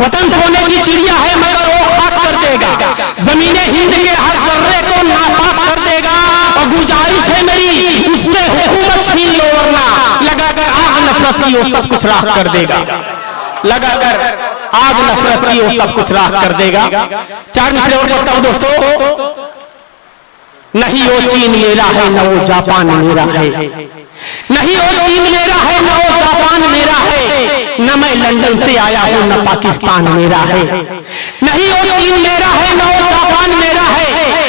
वतन सोने की चिड़िया है मगर वो खाक कर देगा। जमीने हिंद के हर हर्रे को नापाक कर देगा। और गुजारिश है मेरी, उससे हुकूमत छीन लो वरना लगाकर आग नफरत की वो सब कुछ राख कर देगा। लगाकर आग नफरत की वो सब कुछ राख कर देगा। 4 मित्र और पढ़ता हूं दोस्तों। नहीं वो चीन मेरा है न वो जापान मेरा है। नहीं वो चीन मेरा है न वो जापान मेरा है। न मैं लंदन से आया हूं न पाकिस्तान मेरा है। नहीं वो चीन मेरा है न वो जापान मेरा है।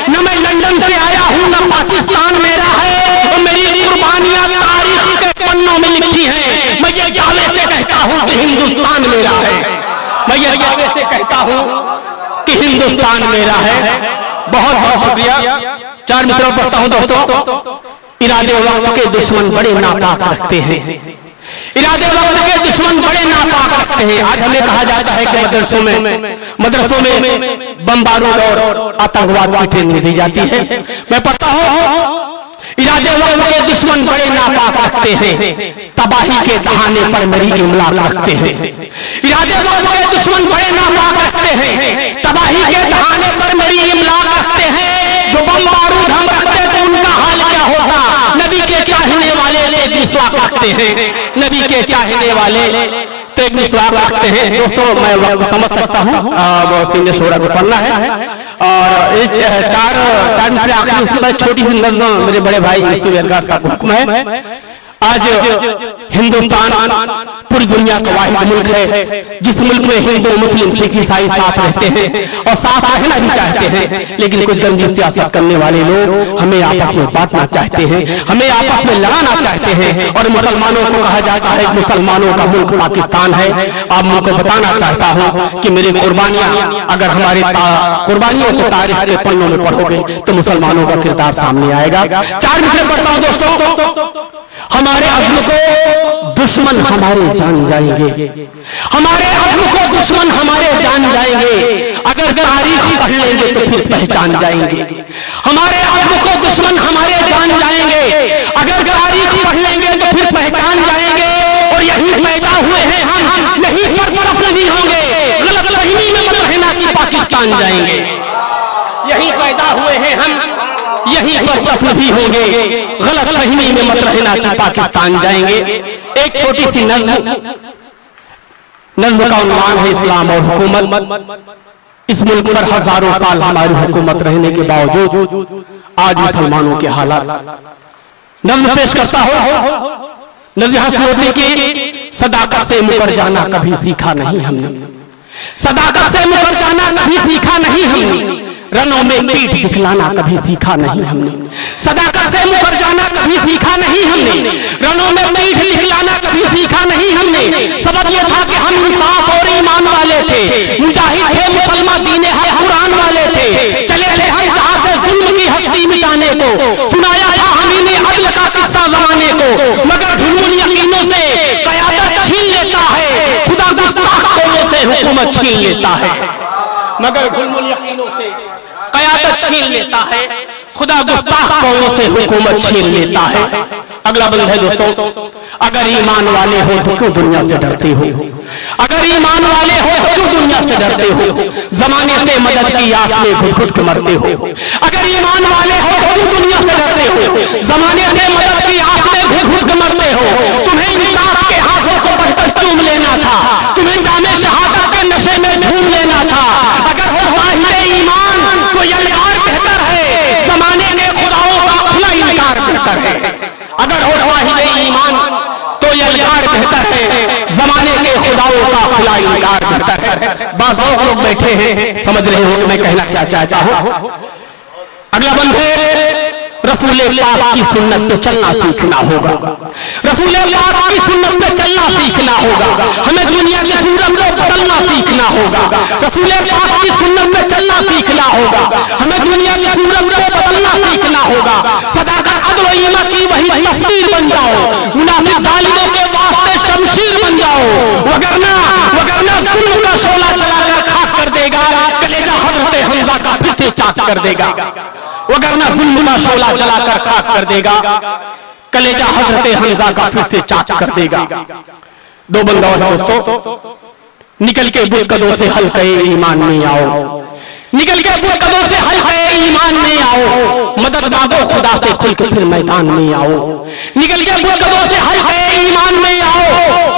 न मैं लंदन से आया हूं न पाकिस्तान मेरा है। और मेरी कुर्बानियां तारीख के पन्नों में लिखी हैं। मैं ये दावे से कहता हूं कि हिंदुस्तान मेरा है। मैं ये दावे से कहता हूं कि हिंदुस्तान मेरा है। बहुत बहुत शुक्रिया। 4 मित्रों पढ़ता हूं दोस्तों। इरादे वक्त के दुश्मन बड़े नापाक रखते हैं। इरादे वक्त के दुश्मन बड़े नापाक रखते हैं। आज हमें कहा जाता है कि मदरसों में बम बारूद और आतंकवाद की ट्रेनिंग दी जाती है। मैं पढ़ता हूं। इरादे वक्त के दुश्मन बड़े नापाक रखते हैं, तबाही के दहाने पर मेरी इमलाक रखते हैं। इरादे वक्त के दुश्मन बड़े नापाक रखते हैं, तबाही के दहाने पर मेरी इमलाक रखते हैं। जो बम बारूद हम रखते तो उनका हाल क्या होता। नबी के चाहने वाले एक विश्वास रखते हैं, नबी के चाहने वाले तो एक विश्वास रखते हैं। दोस्तों मैं वक्त समझ सकता हूँ, सीने सोरा को पढ़ना है और इस चार मिनट आखिरी उसके बाद छोटी सी नज़्म मेरे बड़े भाई साहब को हुक्म है। आज हिंदुस्तान पूरी दुनिया का वाहिद मुल्क है जिस मुल्क में हिंदू मुस्लिम सिख ईसाई साथ रहते हैं और साथ रहना भी चाहते हैं, लेकिन कुछ गंदी सियासत करने वाले लोग हमें आपस में बांटना चाहते हैं, हमें आपस में लड़ाना चाहते हैं। और मुसलमानों को कहा जाता है मुसलमानों का मुल्क पाकिस्तान है। अब मैं उनको बताना चाहता हूँ कि मेरी कुर्बानियां अगर हमारे कुर्बानियों को तारीख के पन्नों में पढ़ोगे तो मुसलमानों का किरदार सामने आएगा। 4 मिनट पढ़ता हूँ दोस्तों। हमारे अज़्म को दुश्मन हमारे जान जाएंगे, हमारे अज़्म को दुश्मन हमारे जान जाएंगे। अगर तारीख पढ़ लेंगे तो फिर पहचान जाएंगे। हमारे अज़्म को दुश्मन हमारे जान जाएंगे, अगर तारीख पढ़ लेंगे तो फिर पहचान जाएंगे। और यही पैदा हुए हैं हम, यही पर तरफ नहीं होंगे, गलत फहमी में मत रहना कि पाकिस्तान जाएंगे। यही पैदा हुए हैं हम, यही पर तरफ नहीं होंगे, गलत फहमी में मत रहना कि पाकिस्तान जाएंगे। एक छोटी सी नज़्म का उन्वान है इस्लाम और हुकूमत। इस मुल्क पर हजारों साल हमारी हुकूमत रहने के बावजूद आज मुसलमानों के हालात। नज़्म पेश करता हो। नज़्म यहाँ से होती कि सदाकत से मुकर जाना कभी सीखा नहीं हमने, सदाकत से मुकर जाना कभी सीखा नहीं हमने, रनों में पीठ दिखलाना कभी सीखा नहीं हमने। सदाकत से मुकर जाना कभी सीखा नहीं हमने, रनों में पीठ दिखलाना कभी सीखा नहीं हमने। सबब यह था कि हम इंसाफ और ईमान वाले थे, मुजाहिद थे, मुसलमान दीन हक कुरान वाले थे। चले थे हम जहां से जुल्म की हस्ती मिटाने को, सुनाया था हमने अदल का किस्सा जमाने को। मगर झुलमुल यकीनों से क़यादत छीन लेता है, खुदा गुस्ताख कौमों से हुकूमत छीन लेता है। मगर झुलमुल यकीनों से क़यादत छीन लेता है, खुदा गुस्ताख कौमों से हुकूमत छीन लेता है। अगला बंद है दोस्तों। अगर ईमान वाले हो तो क्यों दुनिया से डरते हो, अगर ईमान वाले हो तो क्यों दुनिया से डरते हो। जमाने से मदद की आस में घुट घुट के मरते हो। अगर ईमान वाले हो तो क्यों दुनिया से डरते हो, जमाने से मदद की आस में घुट घुट के मरते हो। तुम्हें इंसाफ के हाथों को बस चूम लेना था, तुम्हें जामे शहादत के नशे में झूम लेना था। अगर हो वाहिद ईमान तो यलगार बेहतर है, जमाने के खुदाओं का खुला इनकार बेहतर है। अगर हो वाहिद ईमान तो यलगार बेहतर है, जमाने के खुदाओं का खुला इनकार बेहतर है। बाज़ लोग बैठे हैं, समझ रहे हो कि मैं कहना क्या चाहता हूं। अगला बंद है रसूल पाक की सुन्नत पे चलना सीखना होगा, रसूल पाक की सुन्नत पे चलना सीखना होगा। हमें दुनिया की सूरत को बदलना सीखना होगा, रसूल पाक की सुन्नत पे चलना सीखना होगा। हमें दुनिया की सूरत को बदलना सीखना होगा। सदाकत अदल और ईमान की वही तस्वीर बन जाओ, मुनाफिक जालिमों के वास्ते शमशीर बन जाओ। वगरना जुल्म का शोला जलाकर खाक कर देगा, कलेजा हज़रत हमज़ा का फिर से चाक कर देगा। वगरना जुल्म का शोला जलाकर खाक कर देगा, कलेजा हज़रत हमज़ा का फिर से चाक कर देगा। 2 बंदा और दोस्तों, निकल के बुलकदों से हल्के ईमान में आओ, निकल के बुलकदों से हल्के ईमान में आओ। मदद मांगो खुदा से खुल के फिर मैदान में आओ। निकल के बुलकदों से हल्के ईमान में आओ,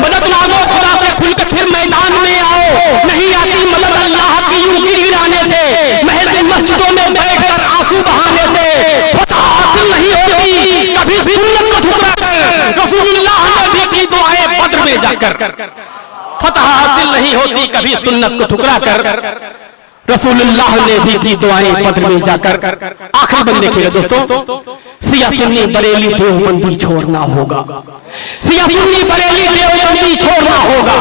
मदद मांगो खुदा से खुल के फिर मैदान में आओ। नहीं आती मदद अल्लाह की यूं गिड़गिड़ाने से, महज मस्जिदों में बैठकर आंसू बहाने से। फतह हासिल नहीं होती कभी सुन्नत को ठुकरा कर, रसूलुल्लाह ने भी की दुआएं बद्र में जाकर। फतह हासिल नहीं होती कभी सुन्नत को ठुकरा कर, रसूलुल्लाह ने भी की दुआएं बद्र में जाकर। आखिरी बंद देखिएगा दोस्तों, सिया सुन्नी बरेली देवबंदी छोड़ना होगा, सिया सुन्नी बरेली देवबंदी छोड़ना होगा।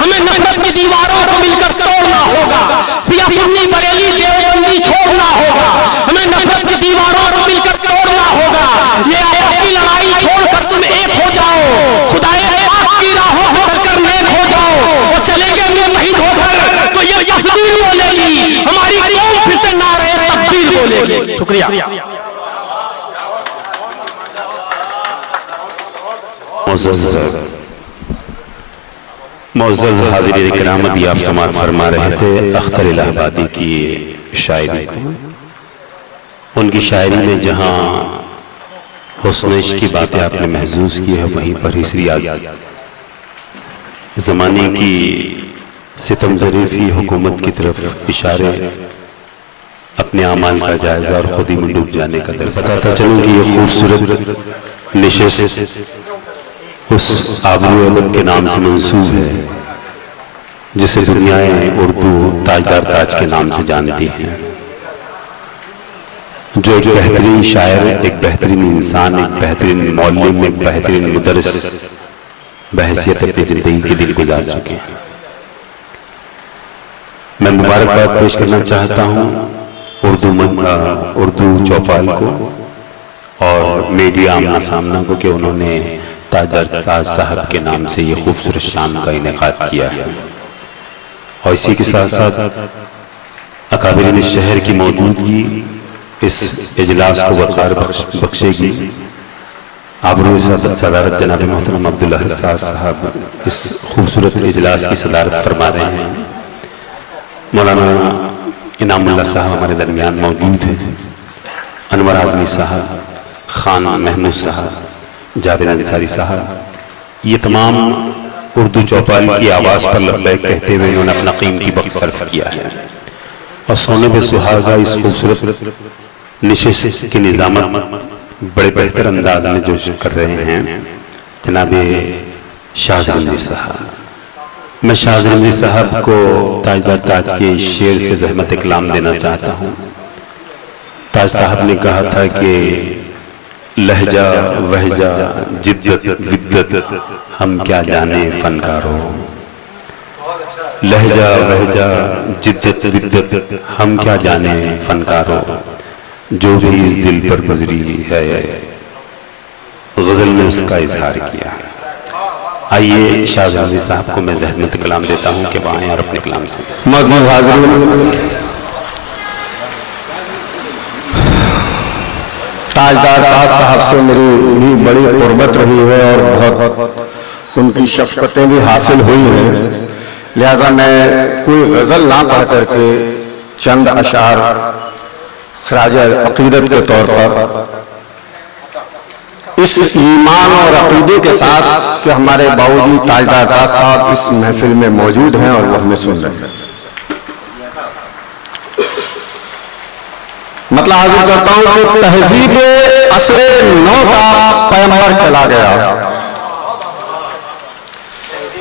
हमें नफरत की दीवारों को मिलकर तोड़ना होगा, सिया सुन्नी बरेली देवबंदी छोड़ना होगा। हमें नफरत की दीवारों को मिलकर तोड़ना होगा। ये आपस की लड़ाई छोड़कर तुम एक हो जाओ, खुदाए पाक की राहों में चलकर नेक हो जाओ। और चलेंगे मुतहिद होकर तो ये तस्वीर बोलेगी, हमारी कौम फिर से नारे तकबीर बोलेगी। शुक्रिया। मुअज़्ज़ज़ हाज़िरीन किराम, अभी आप समाअत फरमा रहे थे अख्तर इलाहाबादी की शायरी को। उनकी शायरी में जहाँ हुस्न इश्क़ की बातें आपने महसूस की है, वहीं पर इस रियाज़ ज़माने की सितम ज़रीफ़ी हुकूमत की तरफ इशारे, अपने आमाल का जायज़ा और खुद ही में डूब जाने का दर्द। बताता चलूँ कि ये खूबसूरत निशिस्त उस आबरू अदब के नाम से मंसूब है जिसे दुनियाएं उर्दू ताजदार ताज के नाम से जानती हैं। जो बेहतरीन शायर, एक बेहतरीन इंसान, एक बेहतरीन मौल्लिम, एक बेहतरीन मुदर्रिस बहैसियत अपनी जिंदगी के दिन गुजार चुके हैं। मैं मुबारकबाद पेश करना चाहता हूँ उर्दू चौपाल को और मीडिया आमना सामना को कि उन्होंने ताजदार ताज साहब के नाम से ये खूबसूरत शाम का इनेकाद किया है। और इसी के साथ साथ अकाबिरीन शहर की मौजूदगी इस इजलास को वक़ार बख्शेगी। आबरू सदारत जनाब मोहतरम अब्दुल्ला हस्सास साहब इस खूबसूरत इजलास की सदारत फरमा रहे हैं। मौलाना इनामुल्लाह साहब हमारे दरमियान मौजूद हैं, अनवर आज़मी साहब, खान महमूद साहब, जावेद अंसारी साहब, ये तमाम उर्दू चौपाल की आवाज़ पर लब्बैक कहते हुए उन्होंने अपना कीमती वक्त सर्फ किया है। और सोने पे सुहागा इस खूबसूरत निशिस्त की निज़ामत बड़े बेहतर अंदाज में जो कर रहे हैं जनाब शाहज़रंजी साहब। मैं शाहज़रंजी साहब को ताजदार ताज के शेर से ज़हमत कलाम देना चाहता हूँ। ताज साहब ने कहा था कि लहजा वहजा जिद्दत विद्दत हम क्या जाने फनकारो, लहजा वहजा जिद्दत विद्दत हम क्या जाने फनकारो, जो भी इस दिल पर गुजरी है गजल में उसका इजहार किया। आइए शाहज़रंजी साहब को मैं ज़हमत कलाम देता हूँ कि वहाँ और अपने कलाम से मज़मून हाज़िरीन, ताजदार ताज साहब से मेरी भी बड़ी कुर्बत रही है और बहुत उनकी शफ़क़तें भी हासिल हुई हैं। लिहाजा मैं कोई गज़ल ना पढ़ करके चंद अशार खराज अक़ीदत के तौर पर इस ईमान और अक़ीदे के साथ कि हमारे बाबूजी ताजदार ताज साहब इस महफिल में मौजूद हैं और वो हमें सुन रहे हैं, मतलब हाजिर करता हूं कि तहजीब असरे नौ का पैगंबर चला गया,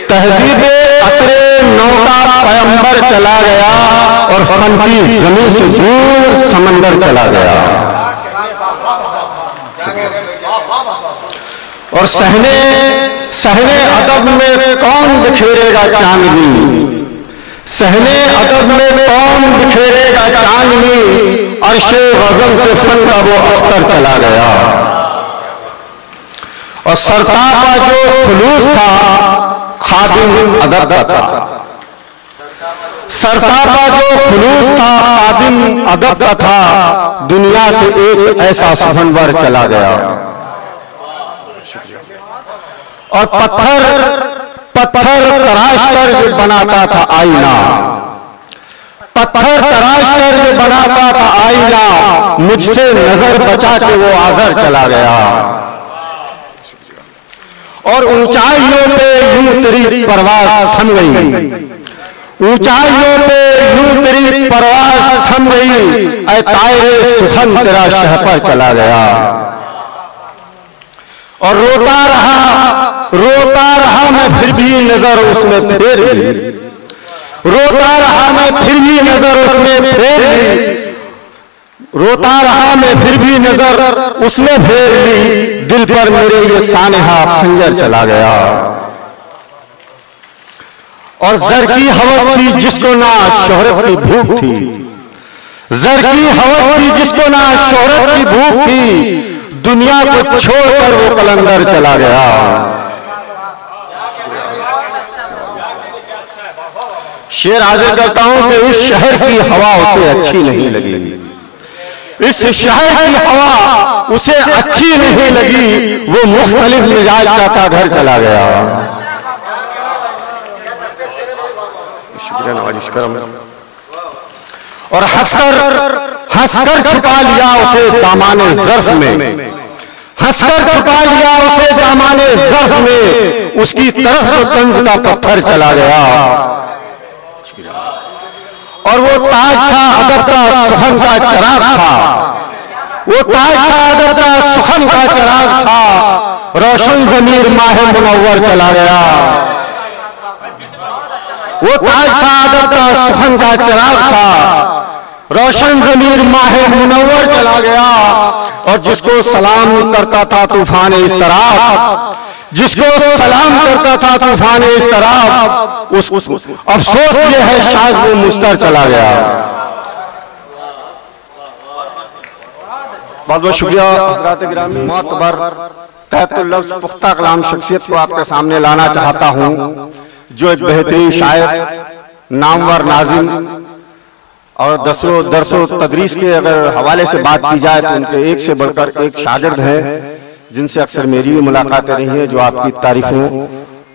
तहजीब असरे नौ का पैगंबर चला गया और फन की जमीन से दूर समंदर चला गया। और सहने सहने अदब में कौन बिखेरेगा चांदनी, सहने अदब में कौन बिखेरेगा चांदनी, अर्शे गज़ल से फन का वो अख्तर चला गया। और सरताज का जो खुलूस था खादिम अदब का था, सरताज का जो खुलूस था खादिम अदब का था, दुनिया से एक ऐसा सुफनवर चला गया। और पत्थर पत्थर तराश कर जो बनाता था आईना, पत्थर तराश कर जो बनाता था आईना, मुझसे नजर बचा के वो आजर चला गया। और ऊंचाइयों पे यूं तेरी परवाज थम गई, ऊंचाइयों पे यूं तेरी परवाज थम गई, ऐ तायरे सुखन तेरा शह पर चला गया। और रोता रहा मैं फिर भी नजर उसमें फेर ली, रोता रहा मैं फिर भी नजर उसमें फेर ली, रोता रहा मैं फिर भी नजर उसमें फेर ली, दिल पर मेरे ये सानेहा खंजर चला गया। और जर की हवस थी जिसको ना शोहरत की भूख थी, जर की हवस थी जिसको ना शोहरत की भूख थी, दुनिया को छोड़कर वो कलंदर चला गया। शेर हाजिर करता हूं कि इस शहर की हवा उसे अच्छी नहीं लगी, इस शहर की हवा उसे अच्छी नहीं लगी, वो मुख्तलिफ मिजाज का था, घर चला गया। शुक्रिया नवाजिश करम। और हंसकर छुपा लिया उसे दामाने ज़र्फ में, हंसकर छुपा लिया उसे दामाने ज़र्फ में, उसकी तरफ तो तंज का पत्थर चला गया। और वो ताज था अदब का सुखन का चिराग था, वो ताज था अदब का सुखन का चिराग था, रोशन ज़मीर माह मुनव्वर चला गया। वो ताज था अदब का सुखन का चिराग था, रोशन ज़मीर माह मुनव्वर चला गया। और जिसको सलाम करता था तूफान इस तरह, जिसको सलाम करता था तूफान इस तरह, उस अफसोस ये है शायद वो मुस्तर चला गया। बहुत बहुत शुक्रिया हज़रात गिरामी। मोतबर तहतुल लफ्ज़ पुख्ता कलाम शख्सियत को आपके सामने लाना चाहता हूँ, जो एक बेहतरीन शायर, नामवर नाज़िम और दरसो तदरीस के अगर हवाले से बात की जाए तो उनके एक से बढ़कर एक शागिर्द हैं, जिनसे अक्सर मेरी भी मुलाकातें रही हैं, जो आपकी तारीफों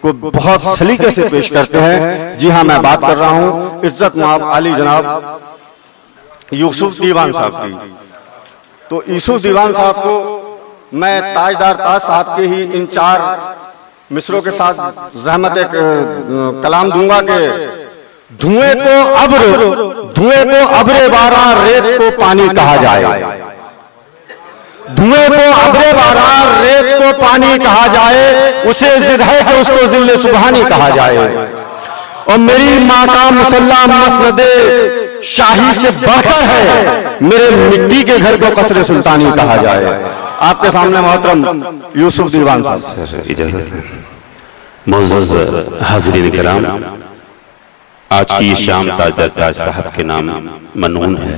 को बहुत सलीके से पेश करते हैं। जी हाँ, मैं बात कर रहा हूँ इज्जत माब आली जनाब यूसुफ दीवान साहब की। तो यूसुफ दीवान साहब को मैं ताजदार ताज साहब के ही इन 4 मिसरों के साथ जहमत एक कलाम दूंगा कि धुएं को अब्रे बारा रेत को पानी कहा जाए, धुएं को अब्रे बारा रेत को पानी कहा जाए, उसे जिद है कि उसको जिल्ले सुबहानी कहा जाए। और मेरी माँ का मुसल्ला मसनदे शाही से बढ़कर है, मेरे मिट्टी के घर को कसरे सुल्तानी कहा जाए। आपके सामने मोहतरम यूसुफ दीवान साहब। इजाजत है। मुअज़्ज़ज़ हाज़रीन किराम, आज की ये शाम ताजदार ताज साहब के नाम मनून है।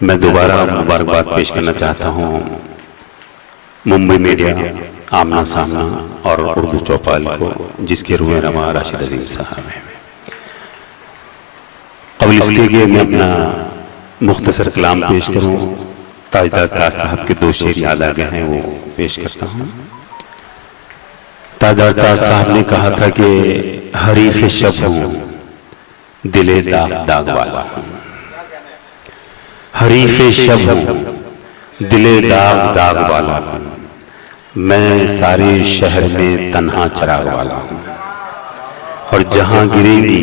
मैं दोबारा मुबारकबाद पेश करना चाहता हूँ मुंबई मीडिया, आमना सामना और उर्दू चौपाल को, जिसके रूहनुमा राशिद अजीम साहब हैं। कबल इसके लिए मैं अपना मुख्तसर कलाम पेश करूँ, ताजदार ताज साहब के 2 शेर याद आ गए हैं, वो पेश करता हूँ। ताजदार ताज साहब ने कहा था कि हरीफ शब हूँ, दिले दाग दाग वाला हूँ, हरीफ शब हूँ, दिले दाग दाग वाला हूँ, मैं सारे शहर में तन्हा चराग वाला हूँ। और जहाँ गिरेगी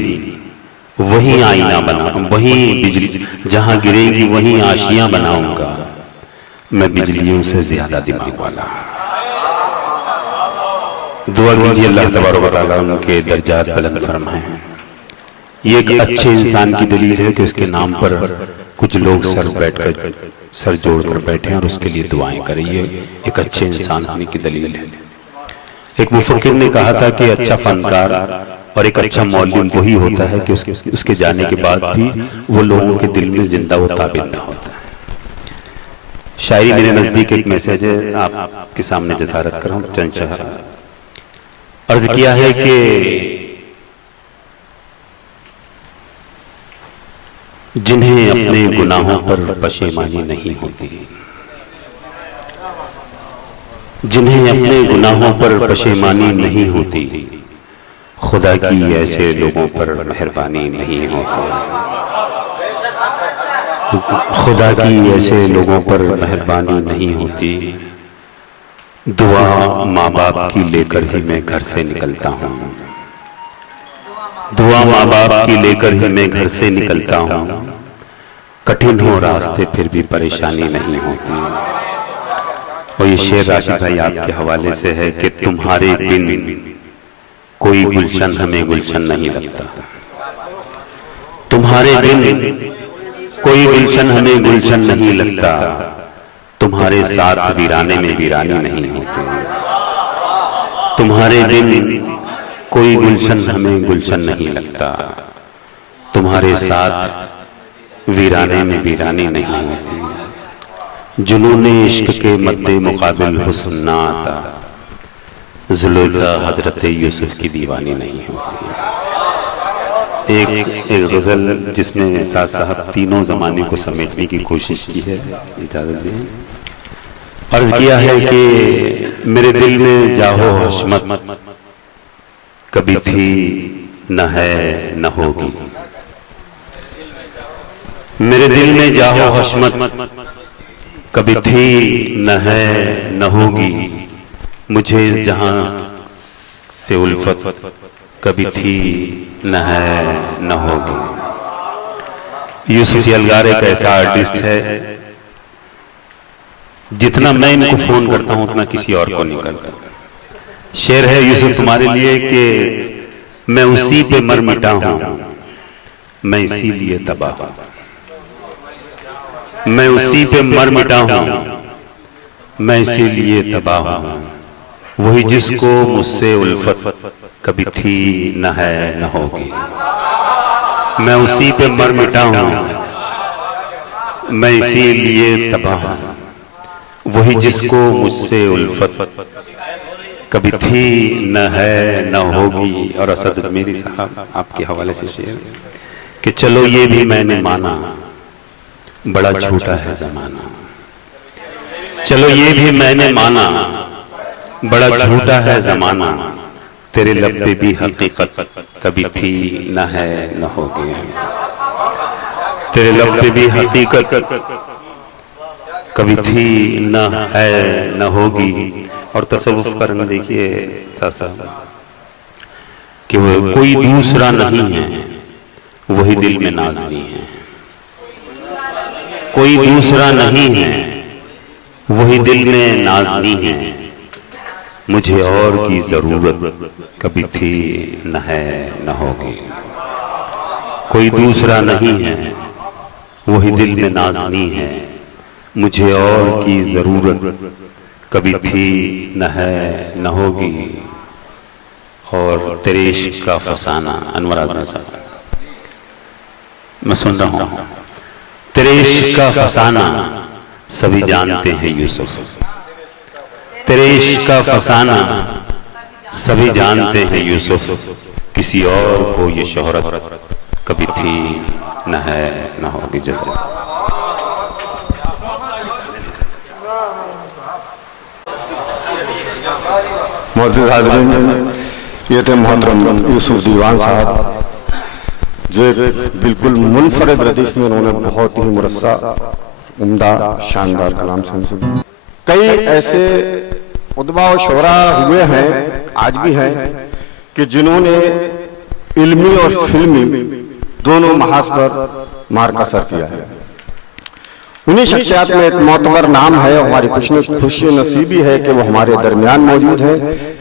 वहीं आईना बना, वहीं बिजली, जहाँ गिरेगी वहीं आशियाँ बनाऊंगा, मैं बिजलियों से ज्यादा दिमाग वाला हूँ। दुआ कीजिए अल्लाह तबारक व तआला उनके दर्जात बुलंद फरमाए। ये एक अच्छे इंसान की दलील है कि उसके नाम पर कुछ लोग सर जोड़कर बैठे और उसके लिए दुआएं करें। ये एक अच्छे इंसान होने की दलील है। एक मुफक्किर ने कहा था कि अच्छा फनकार और एक अच्छा मौलिम वही होता है कि उसके जाने के बाद भी वो लोगों के दिल में जिंदा व ताबिद न होता है। शायरी मेरे नजदीक एक मैसेज है, आपके सामने जसारत कर रहा हूं। चंद शहर अर्ज किया है कि जिन्हें अपने गुनाहों पर पशेमानी नहीं होती, जिन्हें अपने गुनाहों पर पशेमानी नहीं होती, खुदा की ऐसे लोगों पर मेहरबानी नहीं होती, खुदा की ऐसे लोगों पर मेहरबानी नहीं होती। दुआ माँ बाप की लेकर ही मैं घर से निकलता हूँ, दुआ माँ बाप की लेकर ही मैं घर से निकलता हूँ, कठिन हो रास्ते फिर भी परेशानी नहीं होती। और ये शेर राशिद भाई आपके हवाले से है कि तुम्हारे बिन कोई गुलशन हमें गुलशन नहीं लगता, तुम्हारे बिन कोई गुलशन हमें गुलशन नहीं लगता, तुम्हारे साथ वीराने में वीरानी नहीं होती, तुम्हारे बिन कोई गुलशन हमें गुलशन नहीं लगता, तुम्हारे साथ वीराने में वीरानी नहीं होती। जुनूने इश्क के मद्दे मुकाबिल हुस्न ना आता, जुलेखा हजरत यूसुफ की दीवानी नहीं होती। एक गजल जिसमें साथ साहब तीनों जमाने को समेटने की कोशिश की है, इजाजत दें। अर्ज किया है कि मेरे दिल में जाहो हशमत कभी थी न है न होगी, मेरे दिल में जाहो हशमत कभी थी न है न होगी, मुझे इस जहां से उल्फत कभी थी न है न होगी। यूसुफ यलगार एक ऐसा आर्टिस्ट है, जितना मैं इनको फोन करता हूं उतना किसी और को नहीं करता। शेर है यूसुफ तुम्हारे लिए कि मैं उसी पे मर मिटा हूं, मैं इसीलिए तबाह हूं, मैं उसी पे मर मिटा हूं, मैं इसीलिए तबाह हूं, वही जिसको मुझसे उल्फत कभी थी न है न होगी, मैं उसी पे मर मिटा हूं, मैं इसीलिए तबाह हूं, वही जिसको मुझसे उल्फत कभी थी न है न होगी। और असद मेरी साहब आपके हवाले से शेर कि चलो ये भी मैंने माना बड़ा झूठा है जमाना, चलो ये भी मैंने माना बड़ा झूठा है जमाना, तेरे लब पे भी हकीकत कभी थी न है न होगी, तेरे लब पे भी हकीकत कभी थी न है न होगी। और तसव्वुफ करना देखिए सासा कि वो कोई दूसरा नहीं है, वही दिल में नाज़नी है, कोई दूसरा नहीं है, वही दिल में नाज़नी है, मुझे और की जरूरत कभी थी न है न होगी, कोई दूसरा नहीं है, वही दिल में नाज़नी है, मुझे और की जरूरत कभी थी न है न होगी। और तेरे इश्क का फसाना, अनवर आजमी साहब मैं सुन रहा हूं, तेरे इश्क का फसाना सभी जानते हैं यूसुफ, तेरे इश्क का फसाना सभी जानते हैं यूसुफ, किसी और को ये शोहरत कभी थी न है न होगी। जैसे मौजूद हाज़रीन, ये थे मोहतरम यूसुफ दीवान साहब, जो एक बिल्कुल मुनफरद रदीफ में उन्होंने बहुत ही मुरस्सा उम्दा शानदार कलाम समझे। कई ऐसे उद्बा और शोरा हुए हैं, आज भी हैं, कि जिन्होंने इल्मी और फिल्मी दोनों महाज पर मार का असर किया है। उन्हीं शख्सियात में एक मोतबर नाम है, हमारी खुशी नसीबी है कि वो हमारे दरमियान मौजूद है,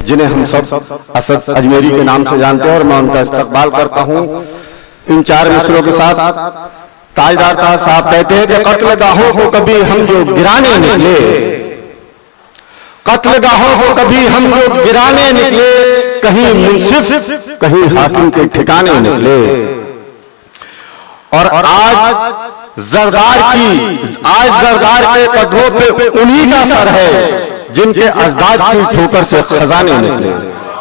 जिन्हें हम सब असद अजमेरी के नाम से जानते हैं। और मैं उनका इस्तकबाल करता हूँ इन चार मिसरों के साथ। ताजदार साहब कहते हैं कि कत्ल गाहों को कभी हम जो गिराने निकले, कत्ल गाहों को कभी हम जो गिराने निकले, कहीं मुंसिफ कहीं हाकिम के ठिकाने निकले। और आज जरदार के कदमों पे उन्हीं का सर है, जिनके अजदाद की ठोकर से खजाने निकले।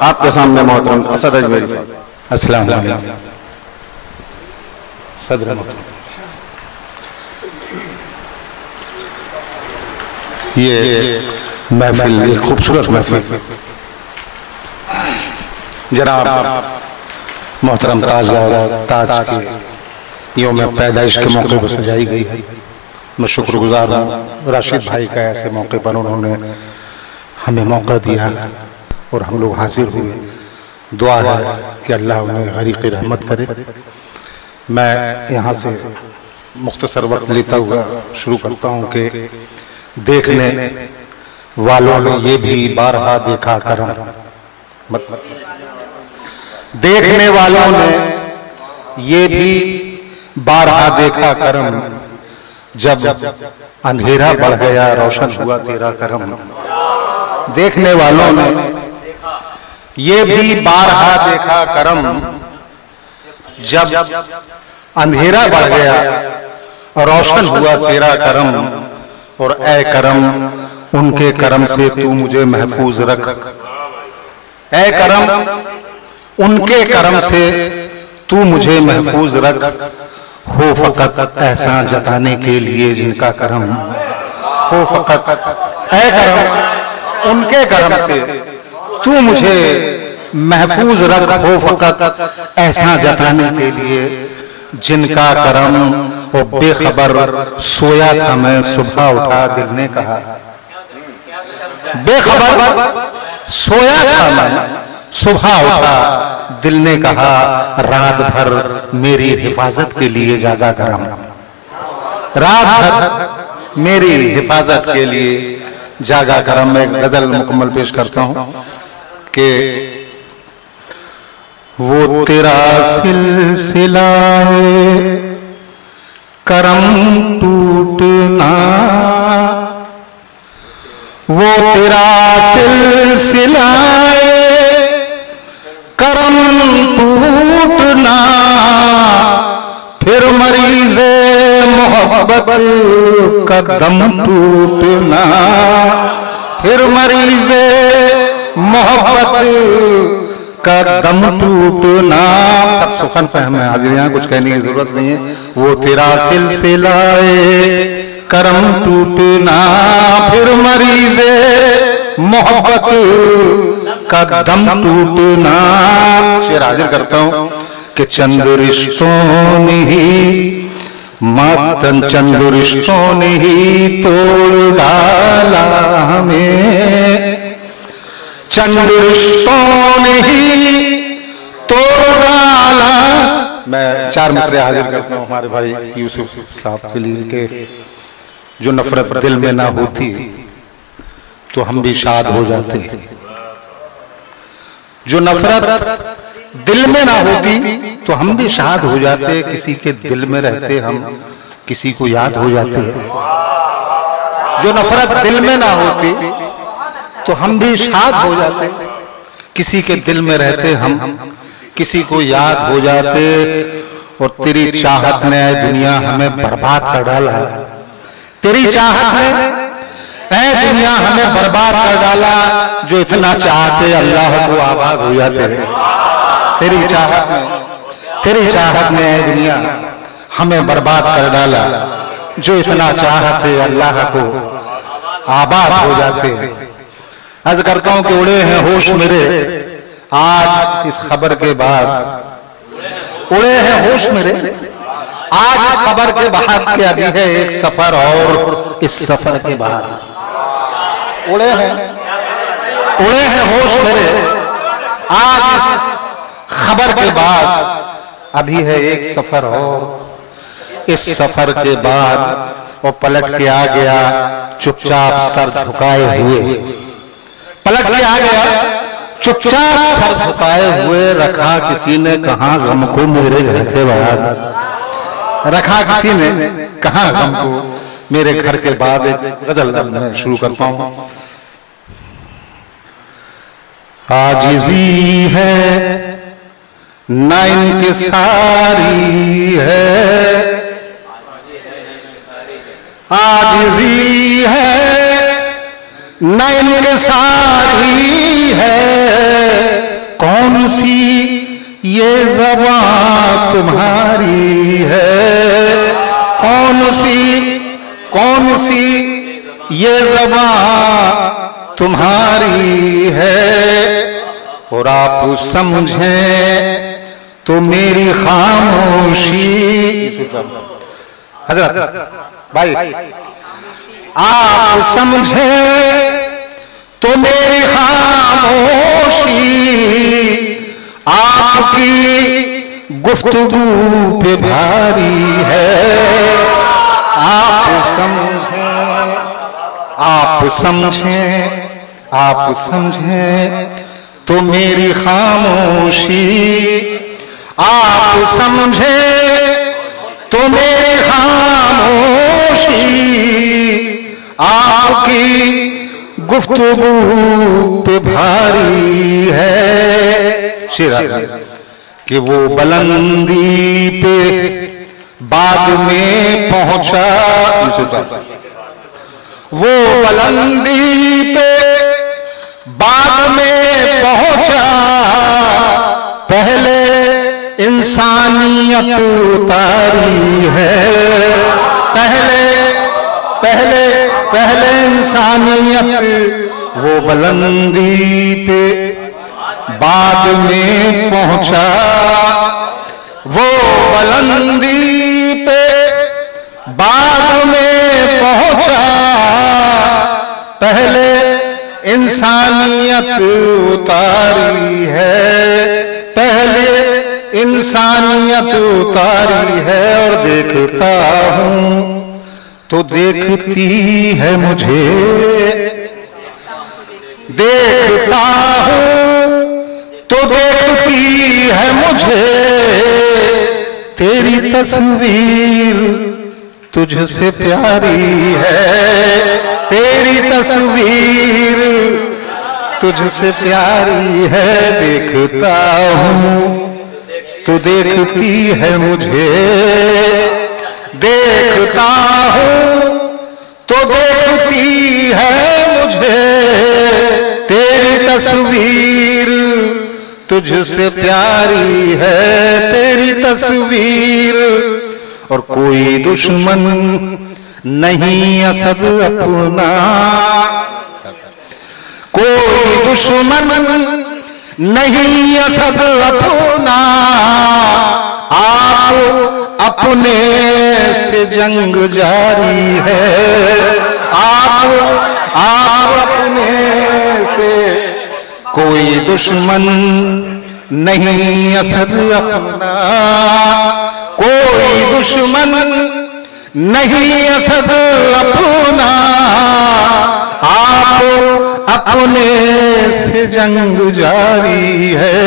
आपके सामने मोहतरम असद अजमेरी साहब। अस्सलाम वालेकुम सदर मोहतरम, ये महफिल, ये खूबसूरत महफिल जनाब मोहतरम ताज के योम पैदाइश के मौके पर सजाई गई है। मैं शुक्रगुजार हूँ राशिद भाई का, ऐसे मौके पर उन्होंने हमें मौका दिया और हम लोग हाजिर हुए। दुआ है कि अल्लाह उन्हें गरीक़ रहमत करे। मैं यहाँ से मुख्तसर वक्त लेता हुआ शुरू करता हूँ कि देखने वालों ने ये भी बारहा देखा करम, देखने वालों ने ये भी बारहा देखा करम, जब अंधेरा बढ़ गया रोशन हुआ तेरा करम। देखने वालों ने ये भी बारहा देखा करम, जब अंधेरा बढ़ गया रोशन हुआ तेरा करम। और ए करम उनके करम से तू मुझे महफूज रख, ए करम उनके करम से तू मुझे महफूज रख हो फकत ऐसा जताने के लिए जिनका करम हो, फकत ऐ करम उनके करम से तू मुझे महफूज रख हो फकत ऐसा जताने के लिए जिनका करम। वो बेखबर सोया था मैं सुबह उठा दिल ने कहा, बेखबर सोया था मैं सुबह उठा दिल ने कहा, रात भर मेरी हिफाजत के लिए जागा करम, रात भर मेरी हिफाजत के लिए जागा करम। मैं एक गजल मुकम्मल पेश करता हूं कि वो तेरा सिलसिला करम टूटना, वो तेरा सिलसिला करम टूटना, फिर मरीज़े मोहब्बत का दम टूटना, फिर मरीज़े मोहब्बत का दम टूटना। सब सुखन फहम है, हाजिर यहाँ कुछ कहने की जरूरत नहीं है। वो तेरा सिलसिला करम टूटना, फिर मरीज़े मोहब्बत का दम टूटना। शेर हाजिर करता हूं कि चंद रिश्तों ने ही मातन, चंद रिश्तों ने ही तोड़ डाला हमें, चंद रिश्तों ने ही तोड़ डाला। मैं चार मिसरे हाजिर करता हूँ हमारे भाई यूसुफ साहब के लिए कि जो नफरत दिल में ना होती तो हम भी शाद हो जाते, जो नफरत दिल में ना होती तो हम भी शाद हो जाते, किसी के दिल में रहते हम किसी को याद हो जाते हैं। जो नफरत दिल में ना होती तो हम भी शाद हो जाते, किसी के दिल में रहते हम किसी को याद हो जाते। और तेरी चाहत ने दुनिया हमें बर्बाद कर डाला, तेरी चाहत ने ऐ दुनिया हमें बर्बाद कर डाला। जो इतना चाहते अल्लाह को आबाद हो जाते हैं, तेरी चाहत ने ऐ दुनिया हमें बर्बाद कर डाला। जो इतना चाहते अल्लाह को आबाद हो जाते हैं। अर्ज करता हूं कि उड़े हैं होश मेरे आज इस खबर के बाद, उड़े हैं होश मेरे आज इस खबर के बाद के अभी है एक सफर और इस सफर के बाद। उड़े हैं होश मेरे आज इस खबर के बाद अभी है एक सफर और इस सफर के बाद। वो पलट के आ गया चुपचाप सर झुकाए हुए, पलट के आ गया चुपचाप सर झुकाए हुए। रखा किसी ने कहा गम को मेरे घर के बाद, रखा किसी ने कहा गम को मेरे घर के बाद। एक गजल मैं शुरू करता हूं। आजिज़ी है ना इनकी सारी है, आजिज़ी है ना इनकी सारी है। कौन सी ये ज़बान तुम्हारी है, कौन सी ये ज़बान तुम्हारी है। और आप समझें तो मेरी खामोशी, हजरत भाई आप समझें तो मेरी खामोशी आपकी गुफ्तगू पे भारी है। आप समझें तो मेरी खामोशी, आप समझें तो मेरी खामोशी आपकी गुफ्तगू पे भारी है। शेरा कि वो बुलंदी पे बाद में पहुंचा, वो बुलंदी पे बाद में पहुंचा। पहले इंसान इंसानियत उतारी है। पहले इंसानियत वो बुलंदी पे बाद में पहुंचा, वो बुलंदी पे बाद में पहुंचा। पहले इंसानियत उतारी है, पहले इंसानियत उतारी है। और देखता हूं तो देखती है मुझे, देखता हूं तो देखती है मुझे। तेरी तस्वीर तुझसे प्यारी है, तेरी तस्वीर तुझसे प्यारी है। देखता हूं तो देखती है मुझे, देखता हूं तो देखती है मुझे। तेरी तस्वीर तुझसे प्यारी है, तेरी तस्वीर। और कोई दुश्मन नहीं असद अपना, कोई दुश्मन नहीं असद अपना। आप अपने से जंग जारी है, आप अपने से। कोई दुश्मन नहीं असद अपना, कोई दुश्मन नहीं असद अपना। आप अपने से जंग जारी है।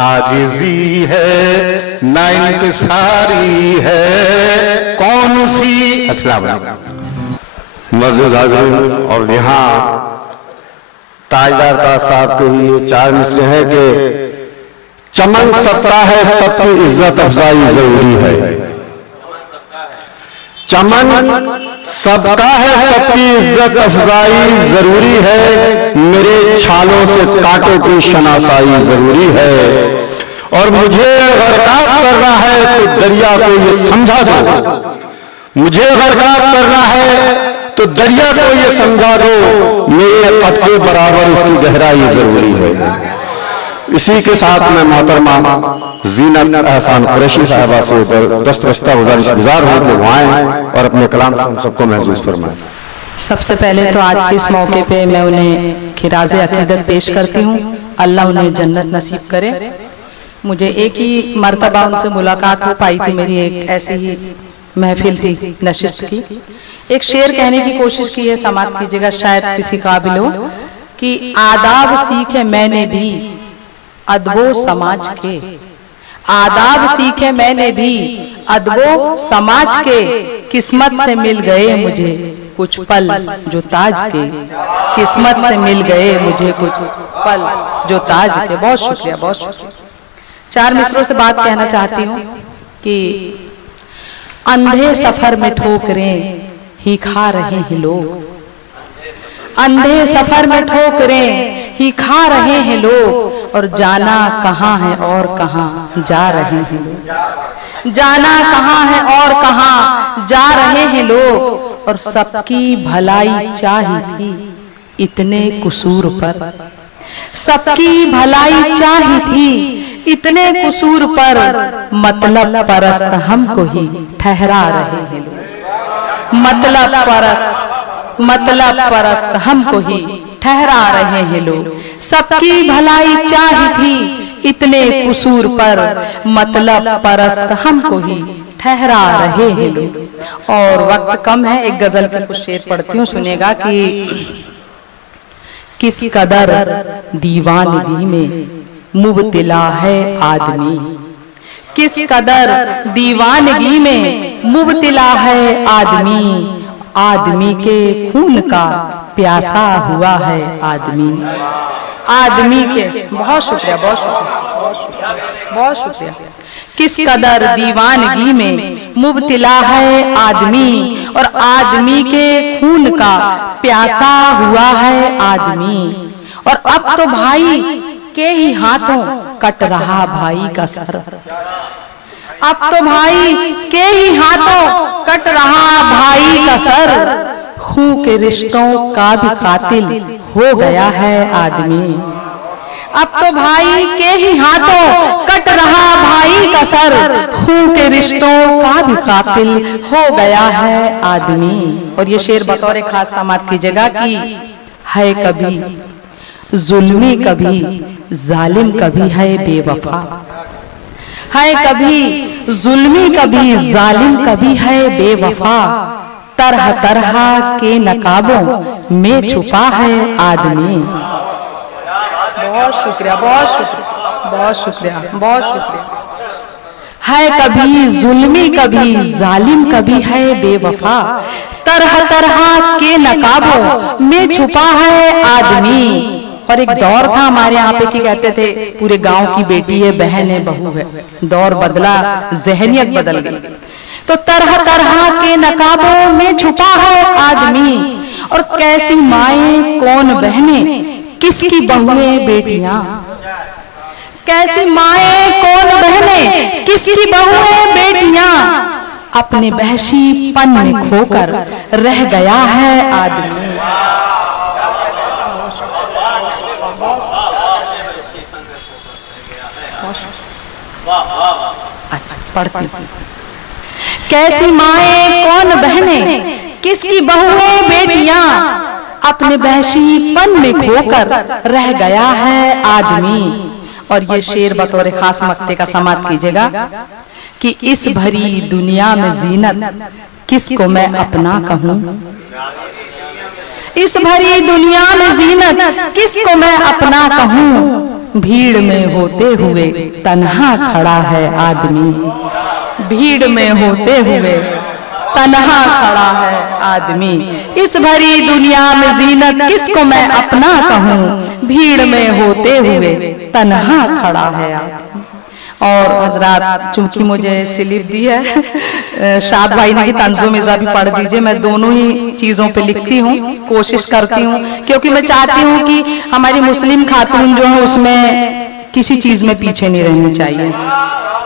आजिज़ी है ना इंकिसारी है, कौन सी। अस्सलाम वालेकुम मौजूद हाज़िरीन, और यहाँ ताजदार ताज साहब के ही ये 4 मिसरे हैं कि चमन सबका है, सबकी इज्जत अफजाई जरूरी है। चमन सबका है, सबकी इज्जत अफजाई जरूरी है। मेरे छालों से कांटों की शनासाई जरूरी है। और मुझे गरकाब करना है तो दरिया को ये समझा दो, मुझे गरकाब करना है तो दरिया को ये समझा दो। मेरे कद के बराबर उसकी गहराई जरूरी है। इसी के साथ मैं मोहतरमा ज़ीनत एहसान कुरैशी साहिबा से दस्तरस्ता गुजारिश हूँ कि वो आएं और अपने कलाम हम सबको महसूस फरमाएं। सबसे पहले तो आज के इस मौके पे मैं उन्हें खिराज़े अक़ीदत पेश करती हूँ। अल्लाह उन्हें जन्नत नसीब करे। मुझे एक ही मर्तबा उनसे मुलाकात हो पाई थी, मेरी एक ऐसी ही महफिल थी नशिस्त की। एक शेर कहने की कोशिश की है, समाप्त कीजिएगा, शायद किसी काबिल हो। कि आदाब सीखे मैंने भी अदबो समाज के, आदाब सीखे मैंने भी अदबो समाज के। किस्मत से मिल गए मुझे कुछ पल जो ताज के, किस्मत से मिल गए मुझे कुछ पल जो ताज के। बहुत शुक्रिया, बहुत शुक्रिया। 4 मिसरों से बात कहना चाहती हूँ कि अंधे सफर में ठोकरें ही खा रहे हैं लोग, अंधे सफर में ठोकरें ही खा रहे हैं लोग। और जाना कहाँ है और कहाँ जा रहे हैं लोग, जाना कहाँ है और कहाँ जा रहे हैं लोग। और सबकी भलाई चाही थी इतने कसूर पर, सबकी भलाई चाही थी इतने कसूर पर। मतलब परस्त हमको ही ठहरा रहे हैं लोग, मतलब परस्त हमको ही ठहरा रहे हैं लोग। सबकी भलाई चाही थी इतने कसूर पर, मतलब परस्त हमको ही ठहरा रहे हैं लोग। और वक्त कम है, एक गजल के कुछ शेर पढ़ती हूँ, सुनेगा कि किस कदर दीवानगी में मुब्तिला है आदमी, किस कदर दीवानगी में मुब्तिला है आदमी। आदमी के खून का प्यासा हुआ है आदमी, आदमी के। बहुत शुक्रिया, बहुत शुक्रिया, बहुत शुक्रिया। किस कदर दीवानगी में मुब्तिला है आदमी, और आदमी के खून का प्यासा हुआ है आदमी। और अब तो भाई के ही हाथों कट रहा भाई का सर, अब तो भाई के ही हाथों कट रहा भाई का सर, खून के रिश्तों का भी कातिल हो गया है आदमी। अब तो भाई के ही हाथों कट रहा भाई का सर, खून के रिश्तों का भी कातिल हो गया है आदमी। और ये शेर बतौर खास समात कीजिएगा कि है कभी जुल्मी कभी जालिम कभी है बेवफा, है कभी जुल्मी कभी जालिम कभी है बेवफा, तरह तरह के नकाबों में छुपा है आदमी। बहुत शुक्रिया, बहुत शुक्रिया, बहुत शुक्रिया, बहुत शुक्रिया। है कभी जुल्मी कभी जालिम कभी है बेवफा, तरह तरह के नकाबों में छुपा है आदमी। और एक दौर था हमारे यहाँ पे कि कहते थे पूरे गांव की बेटी है, बहन है, बहू है। दौर बदला, जहनियत बदल गई। तो तरह तरह के नकाबों में छुपा है आदमी। और कैसी माएं कौन बहनें किसकी बहुएं बेटियां, कैसी माएं कौन बहनें किसकी बहुएं बेटियां, अपने बहशीपन में खोकर रह गया है आदमी। अच्छा पढ़ती हूं। कैसी माएं कौन बहनें किसकी बहुएं बेटियां, अपने बहशीपन में खोकर रह गया है आदमी। और ये शेर बतौर खास मक्ते का समात कीजिएगा कि इस भरी दुनिया में जीनत किसको मैं अपना कहूं, इस भरी दुनिया में जीनत किसको मैं अपना कहूं, भीड़ में होते हुए तन्हा खड़ा है आदमी, भीड़ में होते हुए तन्हा खड़ा है आदमी। इस भरी दुनिया में जीनत किसको मैं अपना कहूं, भीड़ में होते हुए तन्हा खड़ा है आदमी। और हजरात चूंकि मुझे स्लिप दी है शाद भाई ने तंज़ो मिज़ा भी पढ़ दीजिए। मैं दोनों ही चीजों पे लिखती हूँ, कोशिश करती हूँ, क्योंकि मैं चाहती हूँ कि हमारी मुस्लिम खातून जो है उसमें किसी चीज में पीछे नहीं रहनी चाहिए।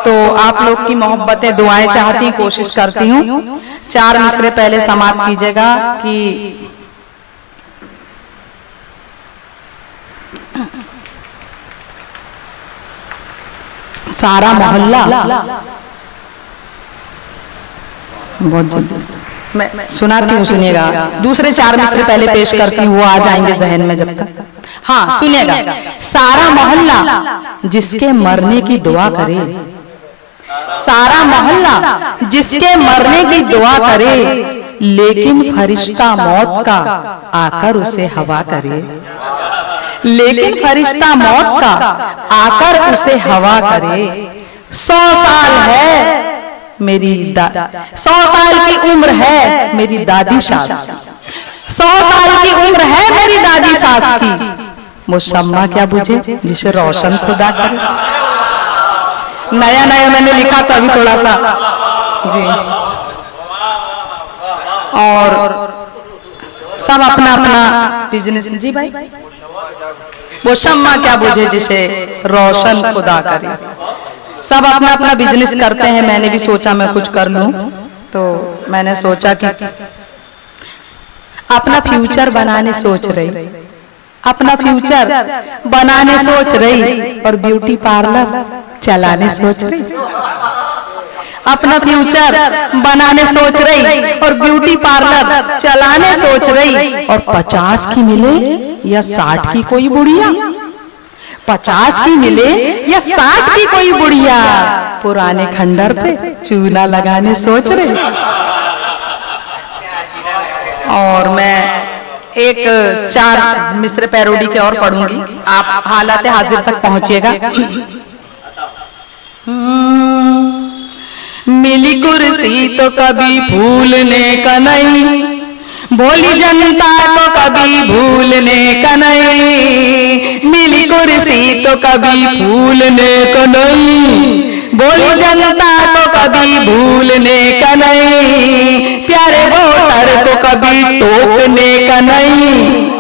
तो आप लोग की मोहब्बतें दुआएं चाहती, कोशिश करती हूँ। 4 मिसरे पहले समाप्त कीजिएगा कि सारा मोहल्ला, बहुत मैं सुनाती हूँ, सुनिएगा। दूसरे 4 मिसरे पहले पेश करती हूँ, वो आ जाएंगे जहन में जब तक। हाँ सुनिएगा। सारा मोहल्ला जिसके मरने की दुआ करे, सारा मोहल्ला जिसके मरने की दुआ करे, लेकिन फरिश्ता मौत का आकर उसे हवा करे, लेकिन फरिश्ता मौत का आकर उसे हवा करे। 100 साल है मेरी 100 साल की उम्र है मेरी दादी सास की, 100 साल की उम्र है मेरी दादी सास की। मुशम्मा क्या बुझे जिसे रोशन खुदा करे। नया नया मैंने लिखा तो अभी थोड़ा सा जी। और सब अपना अपना बिजनेस जी भाई। वो शम्मा क्या बुझे जिसे रोशन खुदा करे। सब अपना अपना बिजनेस करते हैं। मैंने भी सोचा मैं कुछ कर लूं, तो मैंने सोचा कि अपना फ्यूचर बनाने सोच रही, अपना फ्यूचर बनाने सोच रही और ब्यूटी पार्लर चलाने सोच रही। अपना फ्यूचर बनाने सोच रही और ब्यूटी पार्लर चलाने सोच रही। और 50 की मिले या 60 की कोई बुढ़िया, 50 की मिले या 60 की कोई बुढ़िया, पुराने खंडर पे चूना लगाने सोच रही। और मैं एक 4 मिसरे पैरोडी के और पढ़ूंगी, आप हालात हाजिर तक पहुंचिएगा। मिली कुर्सी तो कभी भूलने का नहीं, भोली जनता को कभी भूलने का नहीं। मिली कुर्सी तो कभी भूलने का नहीं, भोली जनता को कभी भूलने का नहीं। प्यारे वोटर को कभी टोकने का नहीं,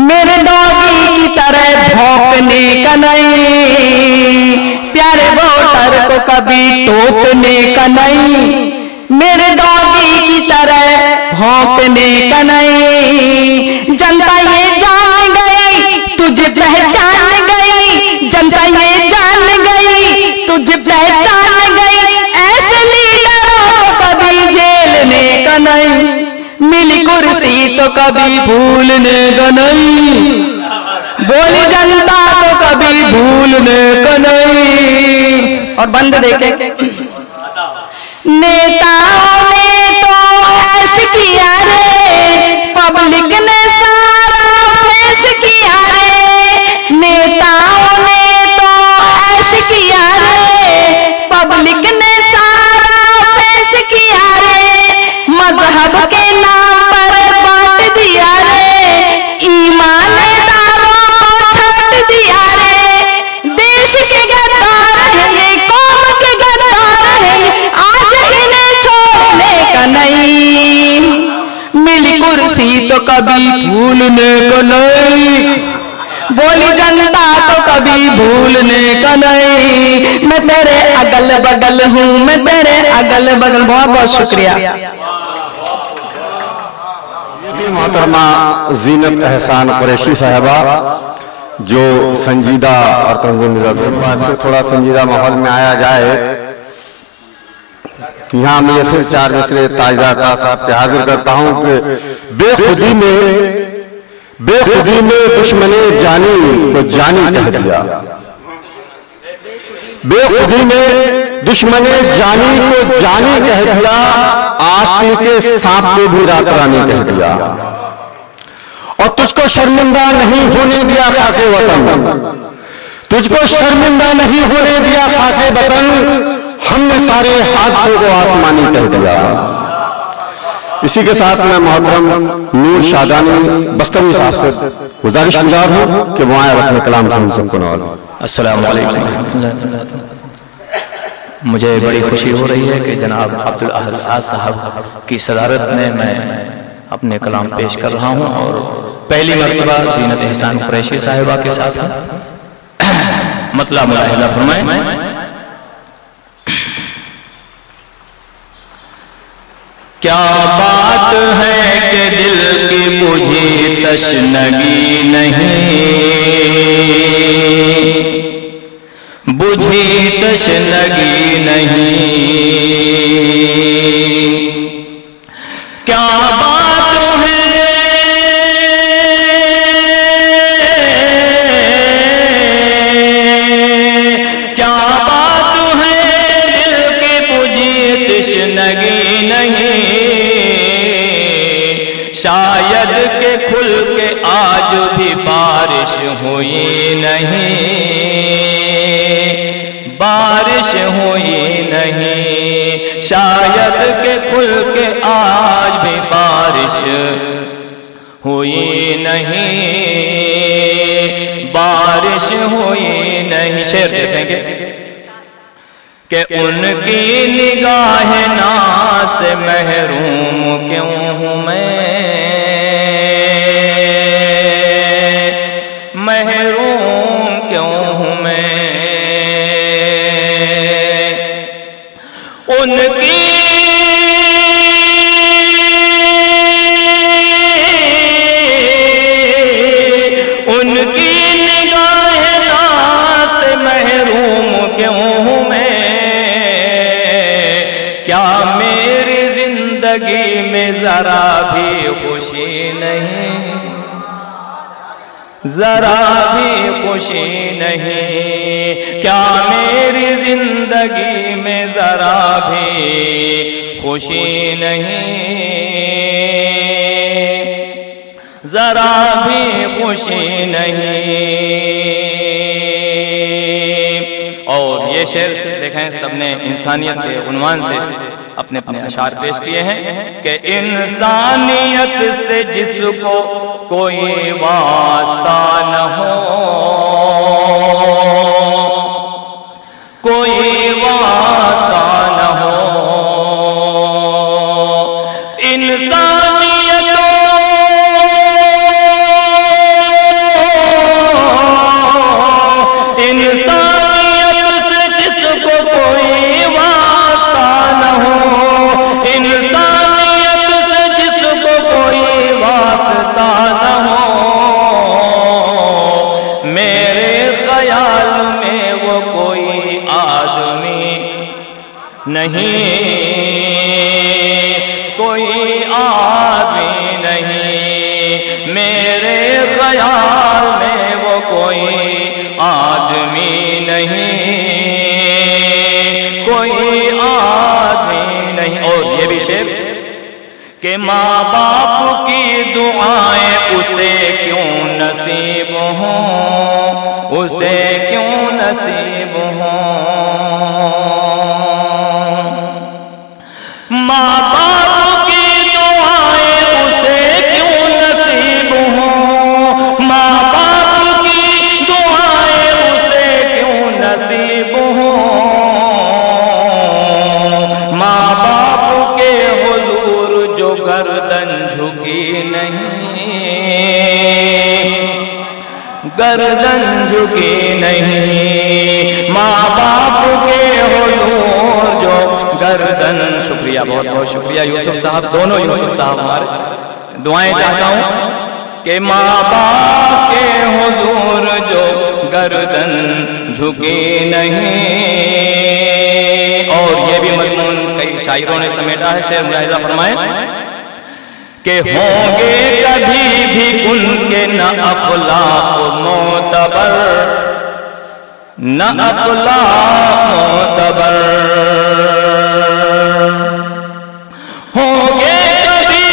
मेरे डॉगी की तरह भौंकने का नहीं। प्यारे वोटर को कभी टोकने का नहीं, मेरे डॉगी की तरह भौंकने का नहीं। जनता ये जान गई तुझे पहचान गई, जनता ये जान गई तुझे पहचान गई। ऐसे लीडरों को कभी झेलने का नहीं, मिली कुर्सी तो कभी भूलने का नहीं, बोली जनता तो कभी भूलने का नहीं। और बंद देखे, नेताओं ने तो ऐश किया रे, पब्लिक ने सारा फेस किया रे। नेताओं ने तो ऐश किया रे, पब्लिक ने सारा फेस किया रे। मजहब के नाम पर बांट दिया रे, ईमानदारों को छाट दिया रे। देश के गद्दार है, कौम के गद्दार है, आज इन्हें छोड़ने का नहीं। मिली कुर्सी तो कभी भूलने का नहीं, बोली जनता तो कभी भूलने का नहीं। मैं तेरे अगल बगल हूँ, मैं तेरे अगल बगल। बहुत बहुत शुक्रिया। मोहतरमा जीनत एहसान कुरैशी साहबा जो संजीदा और तंजीम थोड़ा संजीदा माहौल में आया जाए। यहाँ मैं फिर 4 मिसरे ताजदार साहब के हाजिर करता हूँ कि बेखुदी में दुश्मने जानी को जानी कह दिया, बेखुदी में दुश्मने जानी को जानी कह दिया, आस्तीन के सांप को भी रात रानी कह दिया। और तुझको शर्मिंदा नहीं होने दिया खाके वतन, तुझको शर्मिंदा नहीं होने दिया खाके वतन, हमने सारे हादसों को आसमानी कह दिया। इसी के साथ मैं मोहतरम नूर शादानी बस्तमी साहब से गुजारिशगुजार हूँ कि वो आए अपने कलाम से हम सबको नवाजें। अस्सलाम वालेकुम रहमतुल्लाहि व बरकातुहू। मुझे बड़ी खुशी हो रही है कि जनाब अब्दुल अहद साहब की सदारत में मैं अपने कलाम पेश कर रहा हूँ और पहली मरतबा जीनत एहसान कुरैशी साहिबा के साथ मतलब मुलाहिजा फरमाएं। क्या बात है कि दिल की मुझे तशनगी नहीं, बुझी तशनगी नहीं। क्या बात है क्या बात है दिल की बुझी तशनगी नहीं। शायद के खुल के आज भी बारिश हुई नहीं, बारिश हुई नहीं। शायद के खुल के आज भी बारिश हुई नहीं, बारिश हुई नहीं। शेर देखेंगे कि उनकी निगाह नाज से महरूम क्यों हूँ मैं, महरूम क्यों हूँ मैं। उनकी निगाह नाज से महरूम क्यों हूँ मैं। क्या मेरी जिंदगी में जरा भी खुशी नहीं, जरा भी खुशी नहीं। क्या मेरी जिंदगी में जरा भी खुशी नहीं, जरा भी खुशी नहीं। और ये शेर देखें सबने इंसानियत के उन्वान से अपने अपने अशार पेश किए हैं कि इंसानियत से जिसको कोई वास्ता न हो, कोई वास्ता न हो। इंसानियत से जिसको कोई नहीं, कोई आदमी नहीं, मेरे ख्याल में वो कोई आदमी नहीं, कोई आदमी नहीं। और ये भी शेर कि माँ बाप की दुआएं उसे क्यों नसीब हों, उसे क्यों नसीब हों। माँ बाप की दुआएं उसे क्यों नसीब हों, माँ बाप की दुआएं उसे क्यों नसीब हों। माँ बाप के हुजूर जो गर्दन झुकी नहीं, गर्दन झुकी नहीं, माँ बाप के हुजूर जो गर्दन। शुक्रिया, बहुत बहुत शुक्रिया यूसुफ साहब, दोनों यूसुफ साहब हमारे। दुआएं चाहता हूँ कि माँ बाप के हुजूर जो गर्दन झुकी नहीं। और ये भी मजमून कई शायरों ने समेटा है, शेर मुलाहिजा फरमाए कि होंगे कभी भी उनके न अखलाक मोतबर, न अखलाक मोतबर, होंगे कभी,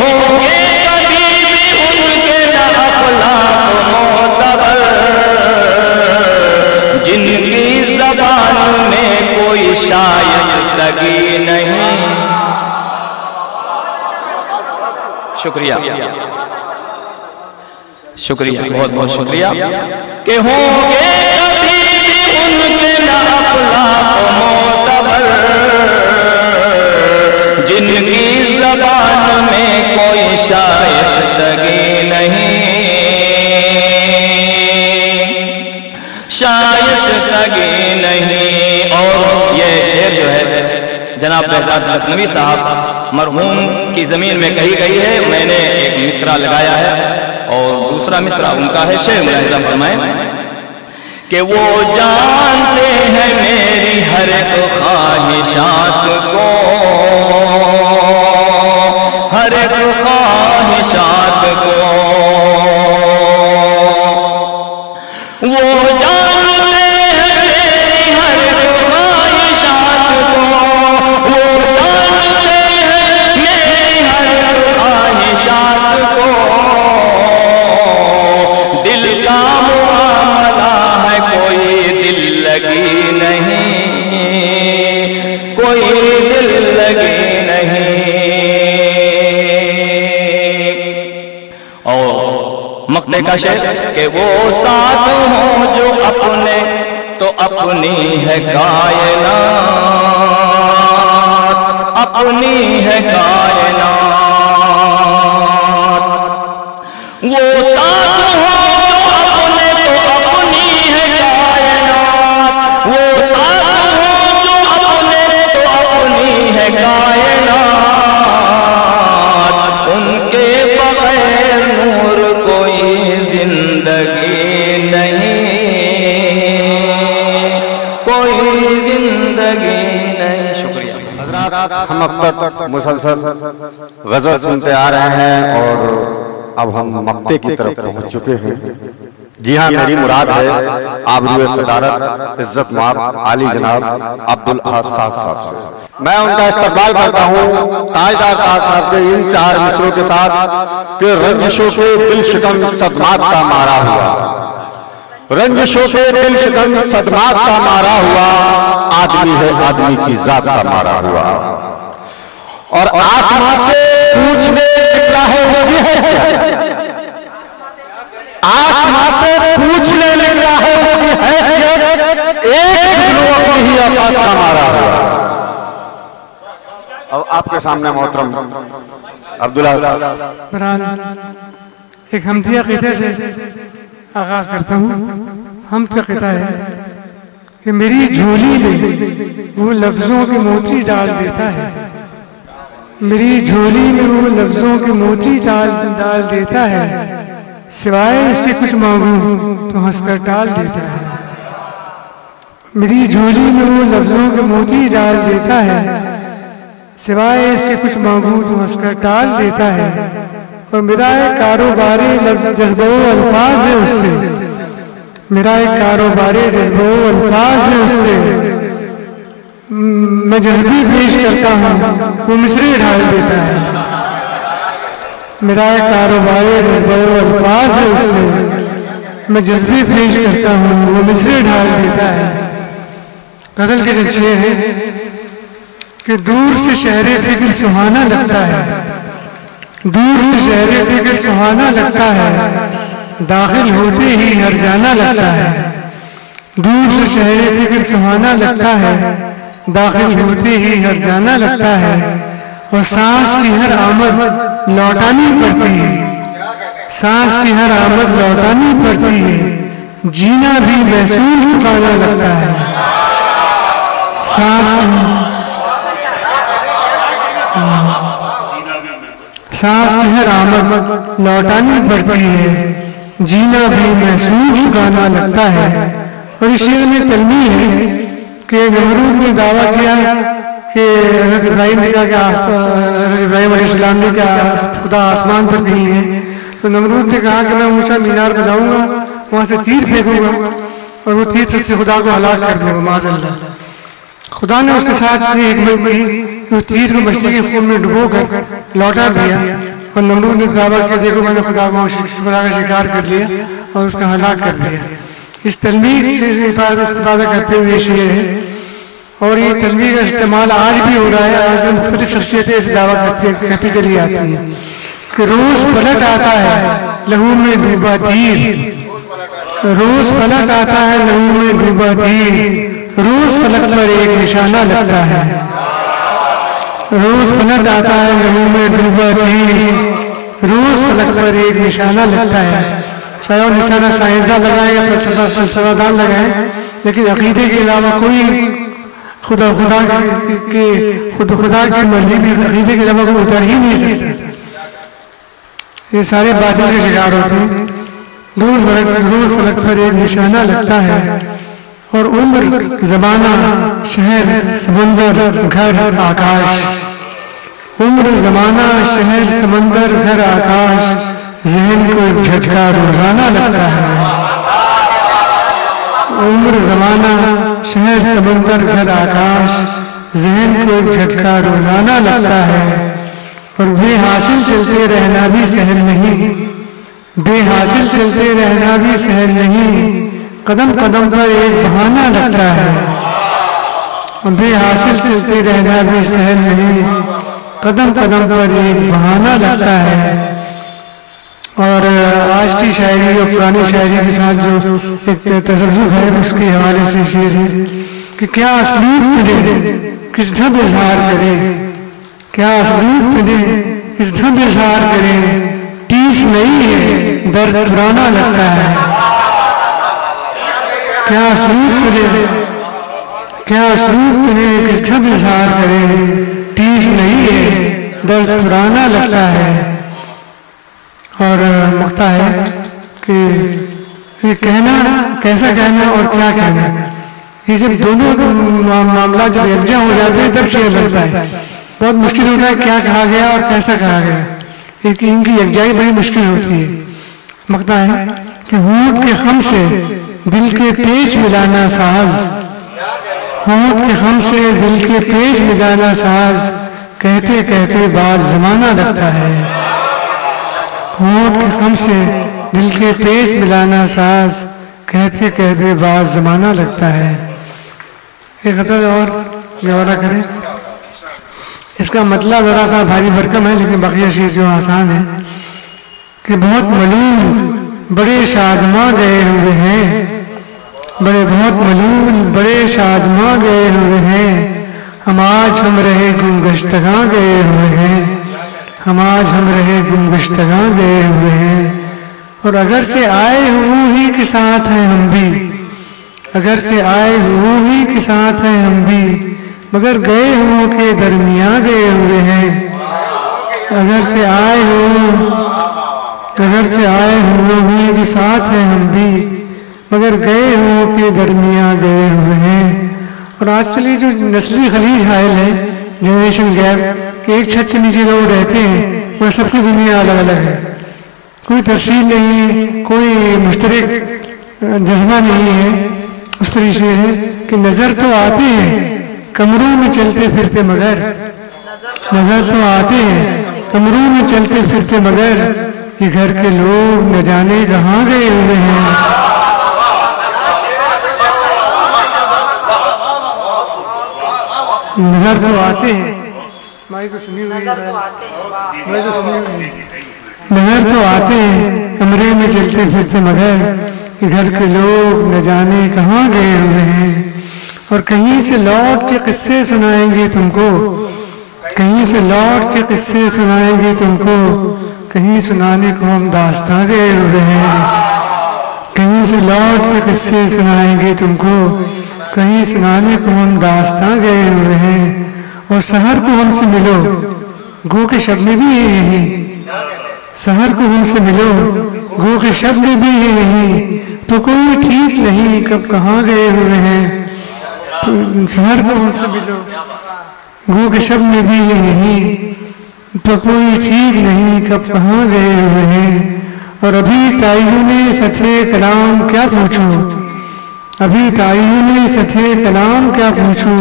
होंगे कभी भी उनके न अखलाक मोतबर, जिनकी ज़बान में कोई शाइस्तगी नहीं। शुक्रिया, शुक्रिया, बहुत बहुत शुक्रिया कि होंगे कभी भी उनके न अखलाक मोतबर, जिनकी ज़बान में कोई शाइस्तगी नहीं, शाइस्तगी नहीं। और ये शेर जो है जनाब बेहजाद लखनवी साहब मरहूम की ज़मीन में कही गई है, मैंने एक मिसरा लगाया है और दूसरा मिसरा उनका है। शेर मुलाहिजा फरमाए कि वो जानते हैं मेरी हर एक ख्वाहिशात को, हर एक ख्वाहिशात को, वो जानते हैं मेरी हर एक ख्वाहिशात को, वो जानते हैं मेरी हर एक ख्वाहिशात को। दिल का मुआमला है कोई दिल लगी नहीं, कोई दिल लगी नहीं। और मक्ते का शेर कि वो साथ हो जो अपने तो अपनी है कायनात, अपनी है कायनात। वो साथ हो जो अपने तो अपनी है कायनात, वो साथ हो जो अपने तो अपनी है कायनात। उनके बगैर नूर कोई जिंदगी नहीं, कोई जिंदगी नहीं। शुक्रिया। हम अब तक मुसलसल गजल सुनते आ रहे हैं और अब हम मक्ते की तरफ पहुंच चुके हैं। जी हाँ, मेरी मुराद है आबरूए सदारत इज्जत माब आली जनाब अब्दुल अहद साहब से। मैं उनका इस्तकबाल करता हूँ ताजदार ताज साहब के इन 4 मिसरों के साथ कि रंजिशों के दिल शिकन सदमात का मारा हुआ, रंजिशों के दिल शिकन सदमात का मारा हुआ, आदमी है आदमी की जात का मारा हुआ। और आसमां से पूछने निकला है वो भी है, आसमां से पूछने निकला है वो भी हैसियत, एक लोग ही अल्लाह का मारा हुआ। अब आपके सामने मोहतरम अब्दुल्ला एक हमदिया क़िता से आगाज करता हूँ। हम का क़िता है कि मेरी झोली में वो लफ्जों के मोती डाल देता है, मेरी झोली में वो लफ्जों के मोती डाल देता है। सिवाय इसके कुछ मांगू तो हंसकर टाल देता है। मेरी झोली में वो लफ्जों के मोती डाल देता है, सिवाय इसके कुछ मांगू तो हंसकर टाल देता है। और मेरा एक कारोबारी लफ्ज जज्बो अल्फाज है उससे, मेरा एक कारोबारी जज्बो अल्फाज है उससे। मैं जज्बी पेश करता हूँ वो मिसरे ढाल देता है। मेरा एक कारोबारी जज्बो अल्फाज है उससे, मैं जज्बी पेश करता हूँ वो मिसरे ढाल देता है। गजल के जज्बे हैं कि दूर से शहरे फिक्र सुहाना लगता है, दूर से शहरे फिक्र सुहाना लगता है, दाखिल होते ही हर जाना लगता है। दूर से शहरे फिक्र सुहाना लगता है, दाखिल होते ही हर जाना लगता है। और सांस की हर आमद लौटानी पड़ती है, सांस की हर आमद लौटानी पड़ती है, जीना भी महसूस चुकाना लगता है। सांस की हर आमद लौटानी पड़ती है, जीना भी महसूस चुकाना लगता है। और इस शेर में तलमीह है कि नमरूद ने दावा किया कि हज़रत इब्राहिम ने कहा कि हज़रत इब्राहिम अलैहिस्सलाम ने कहा खुदा आसमान पर कहीं है, तो नमरूद ने कहा कि मैं ऊंचा मीनार बनाऊंगा, वहां से तीर फेंकूंगा और वो तीर से खुदा को हलाक कर दूंगा माज़अल्लाह। खुदा ने उसके साथ एक उस तीर को मछली के खून में डुबो कर लौटा दिया। और नमरूद ने दावा किया देखो मैंने खुदा का शिकार कर लिया और उसका हलाक कर दिया। इस तलमीह से इस्तेमाल करते हुए शेर है और ये तलमीह का इस्तेमाल आज भी हो रहा है। आज भी मुख्तलिफ शख्सियतें इस दावा करती चली आती है कि रोज पलट आता है लहू में डूबा तीर, रोज पलट आता है लहू में डूबा तीर, रोज फलक पर एक निशाना लगता है, रोज पलट आता है लहू में डूबा तीर, रोज फलक पर एक निशाना लगता है। चाहे वो निशाना साइंसदान लगाए या फलसफादान लगाए, लेकिन अकीदे के अलावा कोई खुदा की मर्जी भी अकीदे के अलावा कोई उतर ही नहीं सकता। ये सारे बातें के शिकार होते हैं। दूर फलक पर एक निशाना लगता है और उम्र ज़माना शहर समंदर घर आकाश, उम्र ज़माना शहर समंदर घर आकाश, ज़हन को एक झटका रोजाना लगता है। उम्र ज़माना शहर समंदर घर आकाश, ज़हन को एक झटका रोजाना लगता है। और बेहासिल चलते रहना भी सहल नहीं, बेहासिल चलते रहना भी सहल नहीं, कदम कदम पर एक बहाना लगता है। बेहासिल चलते रहना भी सहल नहीं, कदम कदम पर एक बहाना लगता है। और आज की शायरी और पुरानी शायरी के साथ जो एक तसल्जुक है उसके हवाले से शेर है कि क्या असलूब चले किस ढब इजहार करे, क्या असलूब चले किस ढब इजहार करे, टीस नहीं है दर्द पुराना लगता है। क्या असलूब चले क्या असलूब चले किस ढब इजहार करे, टीस नहीं है दर्द पुराना लगता है। और मख्ता है कि ये कहना कैसा कहना और क्या कहना, ये जब दोनों मामला जब यकजा हो जाते हैं तब शेर लगता है। बहुत मुश्किल होता है क्या कहा गया और कैसा कहा गया, एक इनकी यकजाई बड़ी मुश्किल होती है। मख्ता है कि होंठ के खम से दिल के पेच मिलाना साज, होंठ के खम से दिल के पेच मिलाना साज, कहते कहते बात जमाना लगता है। होंठ के खम से दिल के पेच मिलाना साज, कहते कहते बात जमाना लगता है। एक गज़ल और गवारा करें, इसका मतलब जरा सा भारी भरकम है लेकिन बकिया शेर जो आसान है कि बहुत मलूम बड़े शादमा गए हुए हैं, बहुत मलूम बड़े शादमा गए हुए हैं, हम आज हम रहे गुमगश्तगा गए हुए हैं, हम आज हम रहे गुमगश्तगा गए हुए हैं। और अगर से आए हुए ही के साथ हैं हम भी, अगर से आए हुए ही के साथ हैं हम भी, मगर गए हुओं के दरमियान गए हुए हैं। अगर से आए हुए अगरचे आए हुए हैं कि साथ हैं हम भी, मगर गए हुओं के दरमिया गए हुए हैं। और आजकल ये जो नस्ली खलीज हायल है, जनरेशन गैप, कि एक छत के नीचे लोग रहते हैं, वह सबकी दुनिया अलग अलग है, कोई तफसील नहीं है, कोई मुश्तरक जज्बा नहीं है। उस पर ये है कि नज़र तो आते हैं कमरों में चलते फिरते, मगर नज़र तो आते हैं कमरों में चलते फिरते, मगर ये घर के लोग न जाने कहाँ गए हुए हैं। नजर तो आते हैं, माई तो सुनी हुई है, माई तो सुनी हुई है। नजर तो आते हैं कमरे में चलते फिरते, मगर ये घर के लोग न जाने कहाँ गए हुए हैं। और कहीं से लौट के किस्से सुनाएंगे तुमको, कहीं से लौट के किस्से सुनाएंगे तुमको, कहीं सुनाने को हम दास्तां गए हुए हैं। कहीं से लौट के किस्से सुनाएंगे तुमको, कहीं सुनाने को हम दास्तां गए हुए हैं। और सहर को हमसे मिलो, गो के शब्द में भी ये यही, सहर को हमसे मिलो, गो के शब्द में भी ये यही, तो कोई ठीक नहीं कब कहाँ गए हुए हैं। तो सहर को हमसे मिलो, गो के शब्द में भी ये यही, तो कोई ठीक नहीं कब कहाँ गए हुए हैं। और अभी ताइयों ने सथे कलाम क्या पूछो, अभी ताइयों ने सथे कलाम क्या पूछो,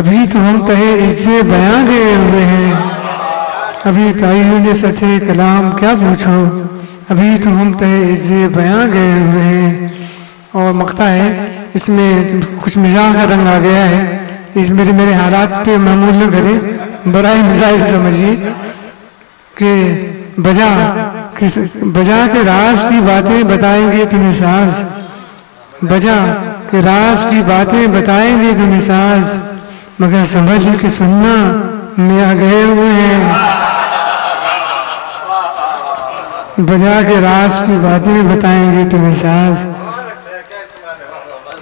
अभी तो हम तहे इज्जे बयां गए हुए हैं। अभी ताइयों ने सथे कलाम क्या पूछो, अभी तो हम तहे इज्जे बयां गए हुए हैं। और मक्ता है, इसमें कुछ मिजाज का रंग आ गया है, इस मेरे हालात पे मामूल न करे, बड़ा ही मिजाज समझिए कि बजा के राज की बातें बताएंगे तुम्हें साज, बजा के राज की बातें बताएंगे तुम्हें साज, मगर समझ के सुनना में आ गए हुए हैं। बजा के राज की बातें बताएंगे तुम्हें साज,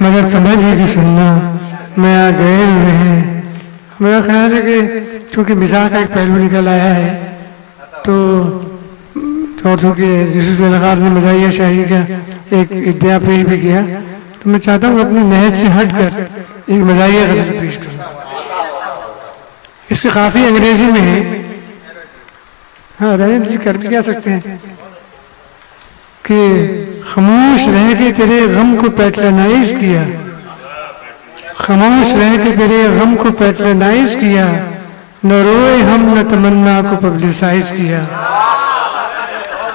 मगर समझ के सुनना में आ गए हुए हैं। मेरा ख्याल है कि चूँकि मिजाज का एक पहलू निकल आया है, तो और चूँकि यूसुफ अलगार ने मज़ाहिया शायरी का एक इद्या पेश भी किया, तो मैं चाहता हूँ अपनी नहज से हट कर एक मज़ाहिया गज़ल पेश करूँ। इसके काफ़ी अंग्रेजी में है, हाँ रहीम जी कर भी कह सकते हैं कि खामोश रह के तेरे गम को पैट्रनाइज किया, खामोश रह के तेरे गम को पैट्रनाइज किया, न रोए हम न तमन्ना को पब्लिसाइज किया।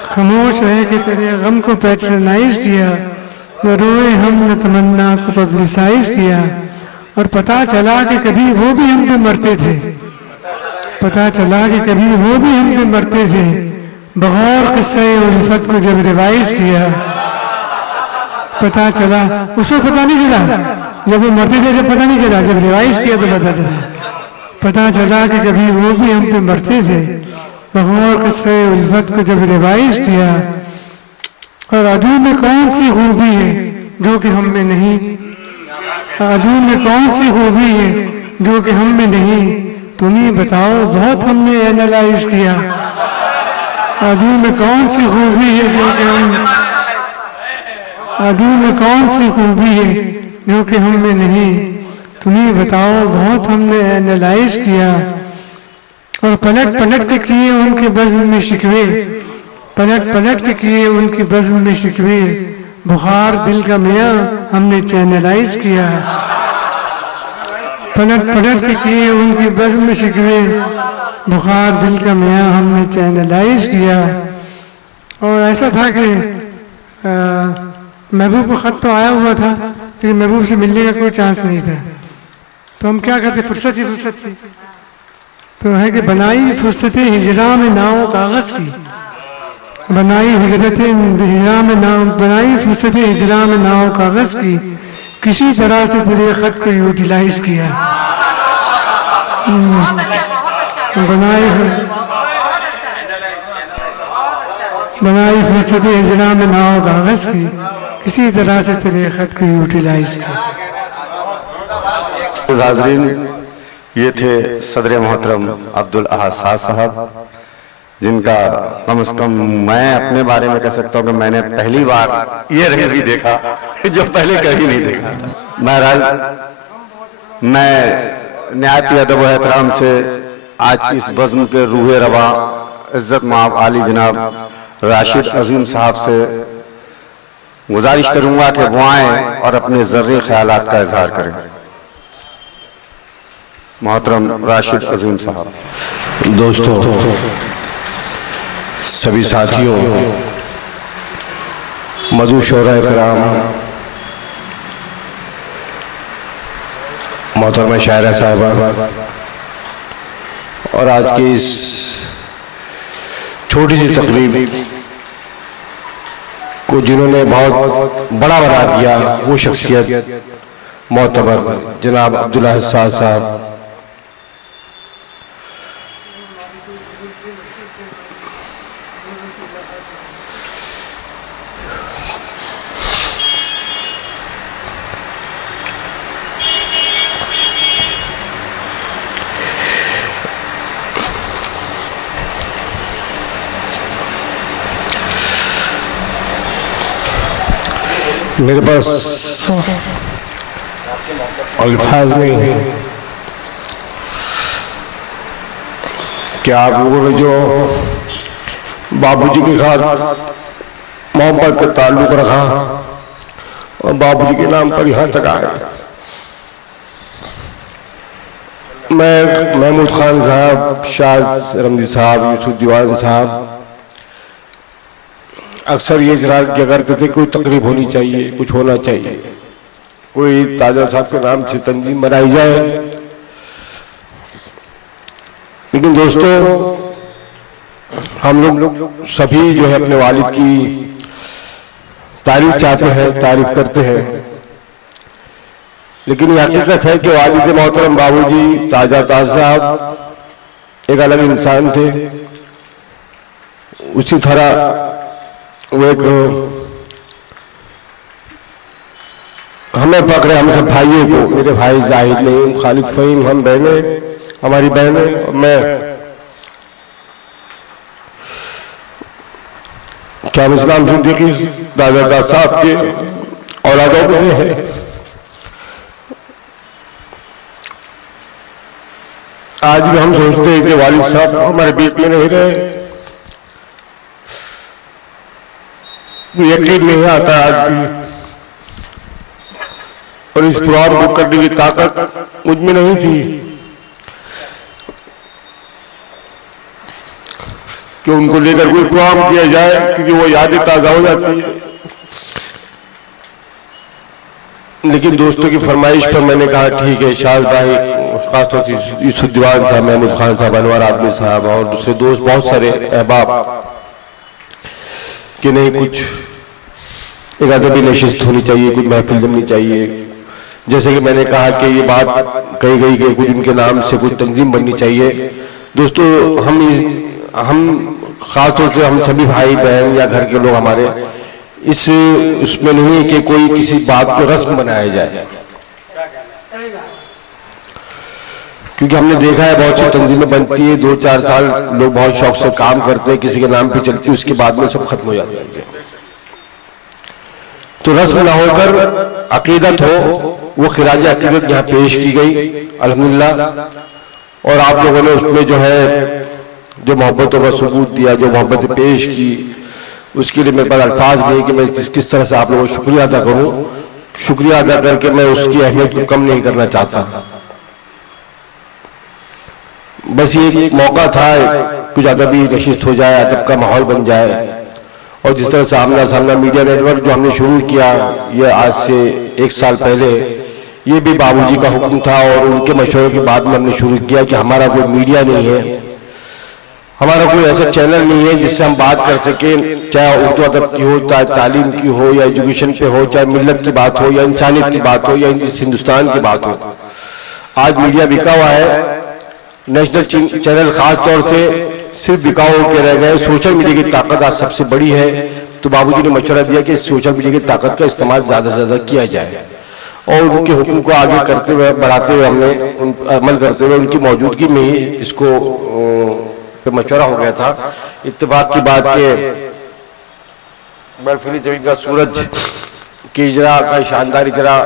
खामोश रह के तेरे गम को पैट्रनाइज किया, न रोए हम न तमन्ना को पब्लिसाइज किया। और पता चला कि कभी वो भी हम पे मरते थे, पता चला कि कभी वो भी हम पे मरते थे, बगौर किस्से उल्फत को जब रिवाइज किया। पता चला, उसको पता नहीं चला जब वो मरते थे, जब पता नहीं चला, जब रिवाइज किया तो पता चला। पता चला कि कभी वो भी हम पे मरते थे, बगौर किस्से उल्फत को जब रिवाइज किया। और अदू में कौन सी खूबी है जो कि हम में नहीं, अदू में कौन सी खूबी है जो कि हम में नहीं, तुम ही बताओ बहुत हमने एनालाइज किया। अदू में कौन सी खूबी है जो कि हम, अदू में कौन सी खूबी है जो कि हम में नहीं, तुम ही बताओ बहुत हमने एनालाइज किया। और पलट पलट के किए उनके बज़्म में शिकवे, पलट पलट के किए उनकी बज़्म में शिकवे, बुखार दिल का मियाँ हमने चैनलाइज किया। पलट पलट के किए उनकी बज़्म में शिकवे, बुखार दिल का मियाँ हमने चैनलाइज किया। और ऐसा था कि महबूब को ख़त तो आया हुआ था, लेकिन महबूब से मिलने का कोई चांस नहीं था। तो हम क्या करते, फुर्सत थी तो है कि बनाई फुर्सतें हिजरा में नाव कागज़ की, बनाई हिजरतें हिजरा में नाव, बनाई फुर्सतें हिजरा में नाव कागज़ की, किसी तरह से तेरे ख़त को यूटिलाइज किया। बनाई फुर्सतें हिजरा में नाव कागज़ की, किसी तरह से तेरे ख़त को यूटिलाइज किया। नाज़रीन, ये थे सदर मोहतरम अब्दुल अहद साहब, जिनका कम से कम मैं अपने बारे में कह सकता हूँ कि मैंने पहली बार ये रंग भी देखा जो पहले कभी नहीं देखा। महाराज, मैं निहायत अदब व एहतराम से आज की इस बज़्म के रूह रवा इज्जत माब आली जनाब राशिद अजीम साहब से गुजारिश करूंगा कि वो आएं और अपने ज़र्री ख्यालात का इजहार करें। मोहतरम राशिद अजीम साहब। दोस्तों, सभी साथियों, मधु शोरा कराम, मोहतरमा शायरा साहिबा, और आज की इस छोटी सी तकरीब को जिन्होंने बहुत बड़ा बना दिया, वो शख्सियत मोहतबर जनाब अब्दुल्ला हस्सास साहब। मेरे पास अल्फाज नहीं है कि आप लोगों ने जो बाबूजी के साथ मोहब्बत का ताल्लुक रखा और बाबूजी के नाम पर यहाँ तक आए। मैं महमूद खान साहब, शाज रमजी साहब, यूसुफ दीवान साहब अक्सर ये इजरार किया करते थे कोई तकरीब होनी चाहिए, कुछ होना चाहिए, कोई ताजा साहब के नाम से तंजीम बनाई जाए। लेकिन दोस्तों, हम लोग सभी जो है अपने वालिद की तारीफ चाहते हैं, तारीफ करते हैं, लेकिन ये हकीकत है कि वालिद मोहतरम बाबूजी ताजा ताज साहब एक अलग इंसान थे। उसी तरह वो एक हमें पकड़े, हम सब भाइयों को, मेरे भाई जाहिद नईम, खालिद फहीम, हम बहनें, हमारी बहनें और मैं, क्या हम इस्लाम जिंदगी दादा साहब के औलादों में से है। आज भी हम सोचते हैं कि वालिद साहब हमारे बीच में नहीं रहे, यकीन नहीं आता आज भी, और इस प्रोग्राम को करने की ताकत मुझ में नहीं थी कि उनको लेकर कोई प्रोग्राम किया जाए, क्योंकि वो यादें ताजा हो जाती है। लेकिन दोस्तों की फरमाइश पर मैंने कहा ठीक है, शाज भाई, खासतौर से यूसुफ दीवान साहब, महमूद खान साहब, अनवर आदमी साहब और दूसरे दोस्त बहुत सारे अहबाब कि नहीं, कुछ एक अदबी नशिस्त होनी चाहिए, कुछ महफिल जमनी चाहिए। जैसे कि मैंने कहा कि ये बात कही गई कि कुछ इनके नाम से कुछ तंजीम बननी चाहिए। दोस्तों, हम खासतौर से हम सभी भाई बहन या घर के लोग हमारे उसमें नहीं है कि कोई किसी बात को रस्म बनाया जाए, क्योंकि हमने देखा है बहुत सी तंजीमें बनती है, 2-4 साल लोग बहुत शौक से काम करते हैं, किसी के नाम पे चलती है, उसके बाद में सब खत्म हो जाते हैं। तो रस्म ना होकर अकीदत हो, वो खिराज अकीदत यहाँ पेश की गई अल्हम्दुलिल्लाह। और आप लोगों ने उसमें जो है जो मोहब्बतों का सबूत दिया, जो मोहब्बत पेश की, उसके लिए मेरे पास अल्फाज नहीं कि मैं किस तरह से आप लोगों को शुक्रिया अदा करूं। शुक्रिया अदा करके मैं उसकी अहमियत को कम नहीं करना चाहता। बस ये एक मौका था, कुछ अदबी नशिस्त हो जाए, अदब का माहौल बन जाए। और जिस तरह से आमना सामना मीडिया नेटवर्क जो हमने शुरू किया, ये आज से 1 साल पहले, ये भी बाबूजी का हुक्म था और उनके मशवरे के बाद में हमने शुरू किया कि हमारा कोई मीडिया नहीं है, हमारा कोई ऐसा चैनल नहीं है जिससे हम बात कर सके, चाहे उर्दू अदब की हो, चाहे तालीम की हो, या एजुकेशन पे हो, चाहे मिल्लत की बात हो, या इंसानियत की बात हो, या हिंदुस्तान की बात हो। आज मीडिया बिका हुआ है, नेशनल चैनल खास तौर से सिर्फ बिकाऊ के रह गए। सोशल मीडिया की ताकत आज सबसे बड़ी है, तो बाबूजी ने मशवरा दिया कि सोशल मीडिया की ताकत का इस्तेमाल ज़्यादा से ज़्यादा किया जाए, और उनके हुक्म को आगे करते हुए, बढ़ाते हुए, हमने अमल करते हुए उनकी मौजूदगी में ही इसको पे मशवरा हो गया था। इत्तेफाक की बात के बर्फीली जमीन का सूरज की इजरा का शानदार इजरा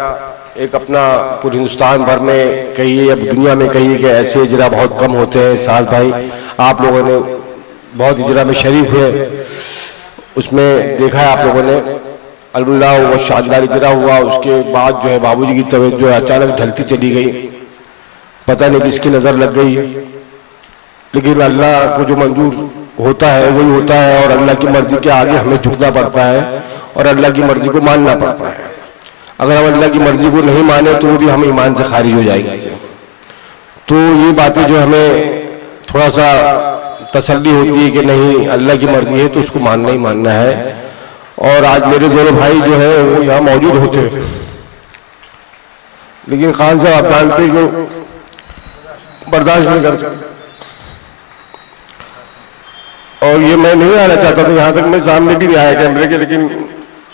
एक अपना पूरे हिंदुस्तान भर में कहिए या दुनिया में कहिए कि ऐसे इजरा बहुत कम होते हैं। साज भाई आप लोगों ने बहुत इजरा में शरीक हुए, उसमें देखा है आप लोगों ने अल्हम्दुलिल्लाह वो शानदार इजरा हुआ। उसके बाद जो है बाबूजी की तबीयत जो है अचानक ढलती चली गई, पता नहीं किसकी नज़र लग गई, लेकिन अल्लाह को जो मंजूर होता है वही होता है और अल्लाह की मर्जी के आगे हमें झुकना पड़ता है और अल्लाह की मर्जी को मानना पड़ता है। अगर हम अल्लाह की मर्जी को नहीं माने तो वो भी हम ईमान से खारिज हो जाएंगे। तो ये बातें जो हमें थोड़ा सा तसल्ली होती है कि नहीं अल्लाह की मर्जी है तो उसको मानना ही मानना है। और आज मेरे दोनों भाई जो है वो यहाँ मौजूद होते, लेकिन खान साहब आप जानते जो बर्दाश्त नहीं कर सकते। और ये मैं नहीं आना चाहता था, यहाँ तक मैं सामने भी नहीं आया कैमरे के, लेकिन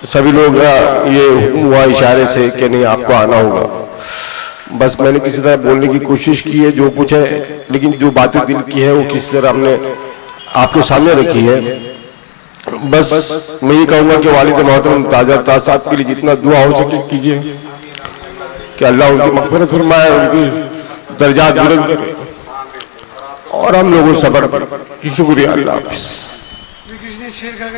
सभी लोग ये हुक्म हुआ इशारे से कि नहीं आपको आना होगा। बस मैंने किसी तरह बोलने की कोशिश की है जो कुछ है, लेकिन जो बातें दिल की है वो किस तरह हमने आपके सामने रखी है। बस मैं ये कहूँगा कि वालिद मोहतरम ताजा तासाब के लिए जितना दुआ हो सके कीजिए कि अल्लाह उनकी मग़फ़िरत फरमाए, उनकी दर्जात बुलंद करे और हम लोगों सब्र। शुक्रिया, अल्लाह हाफ़िज़।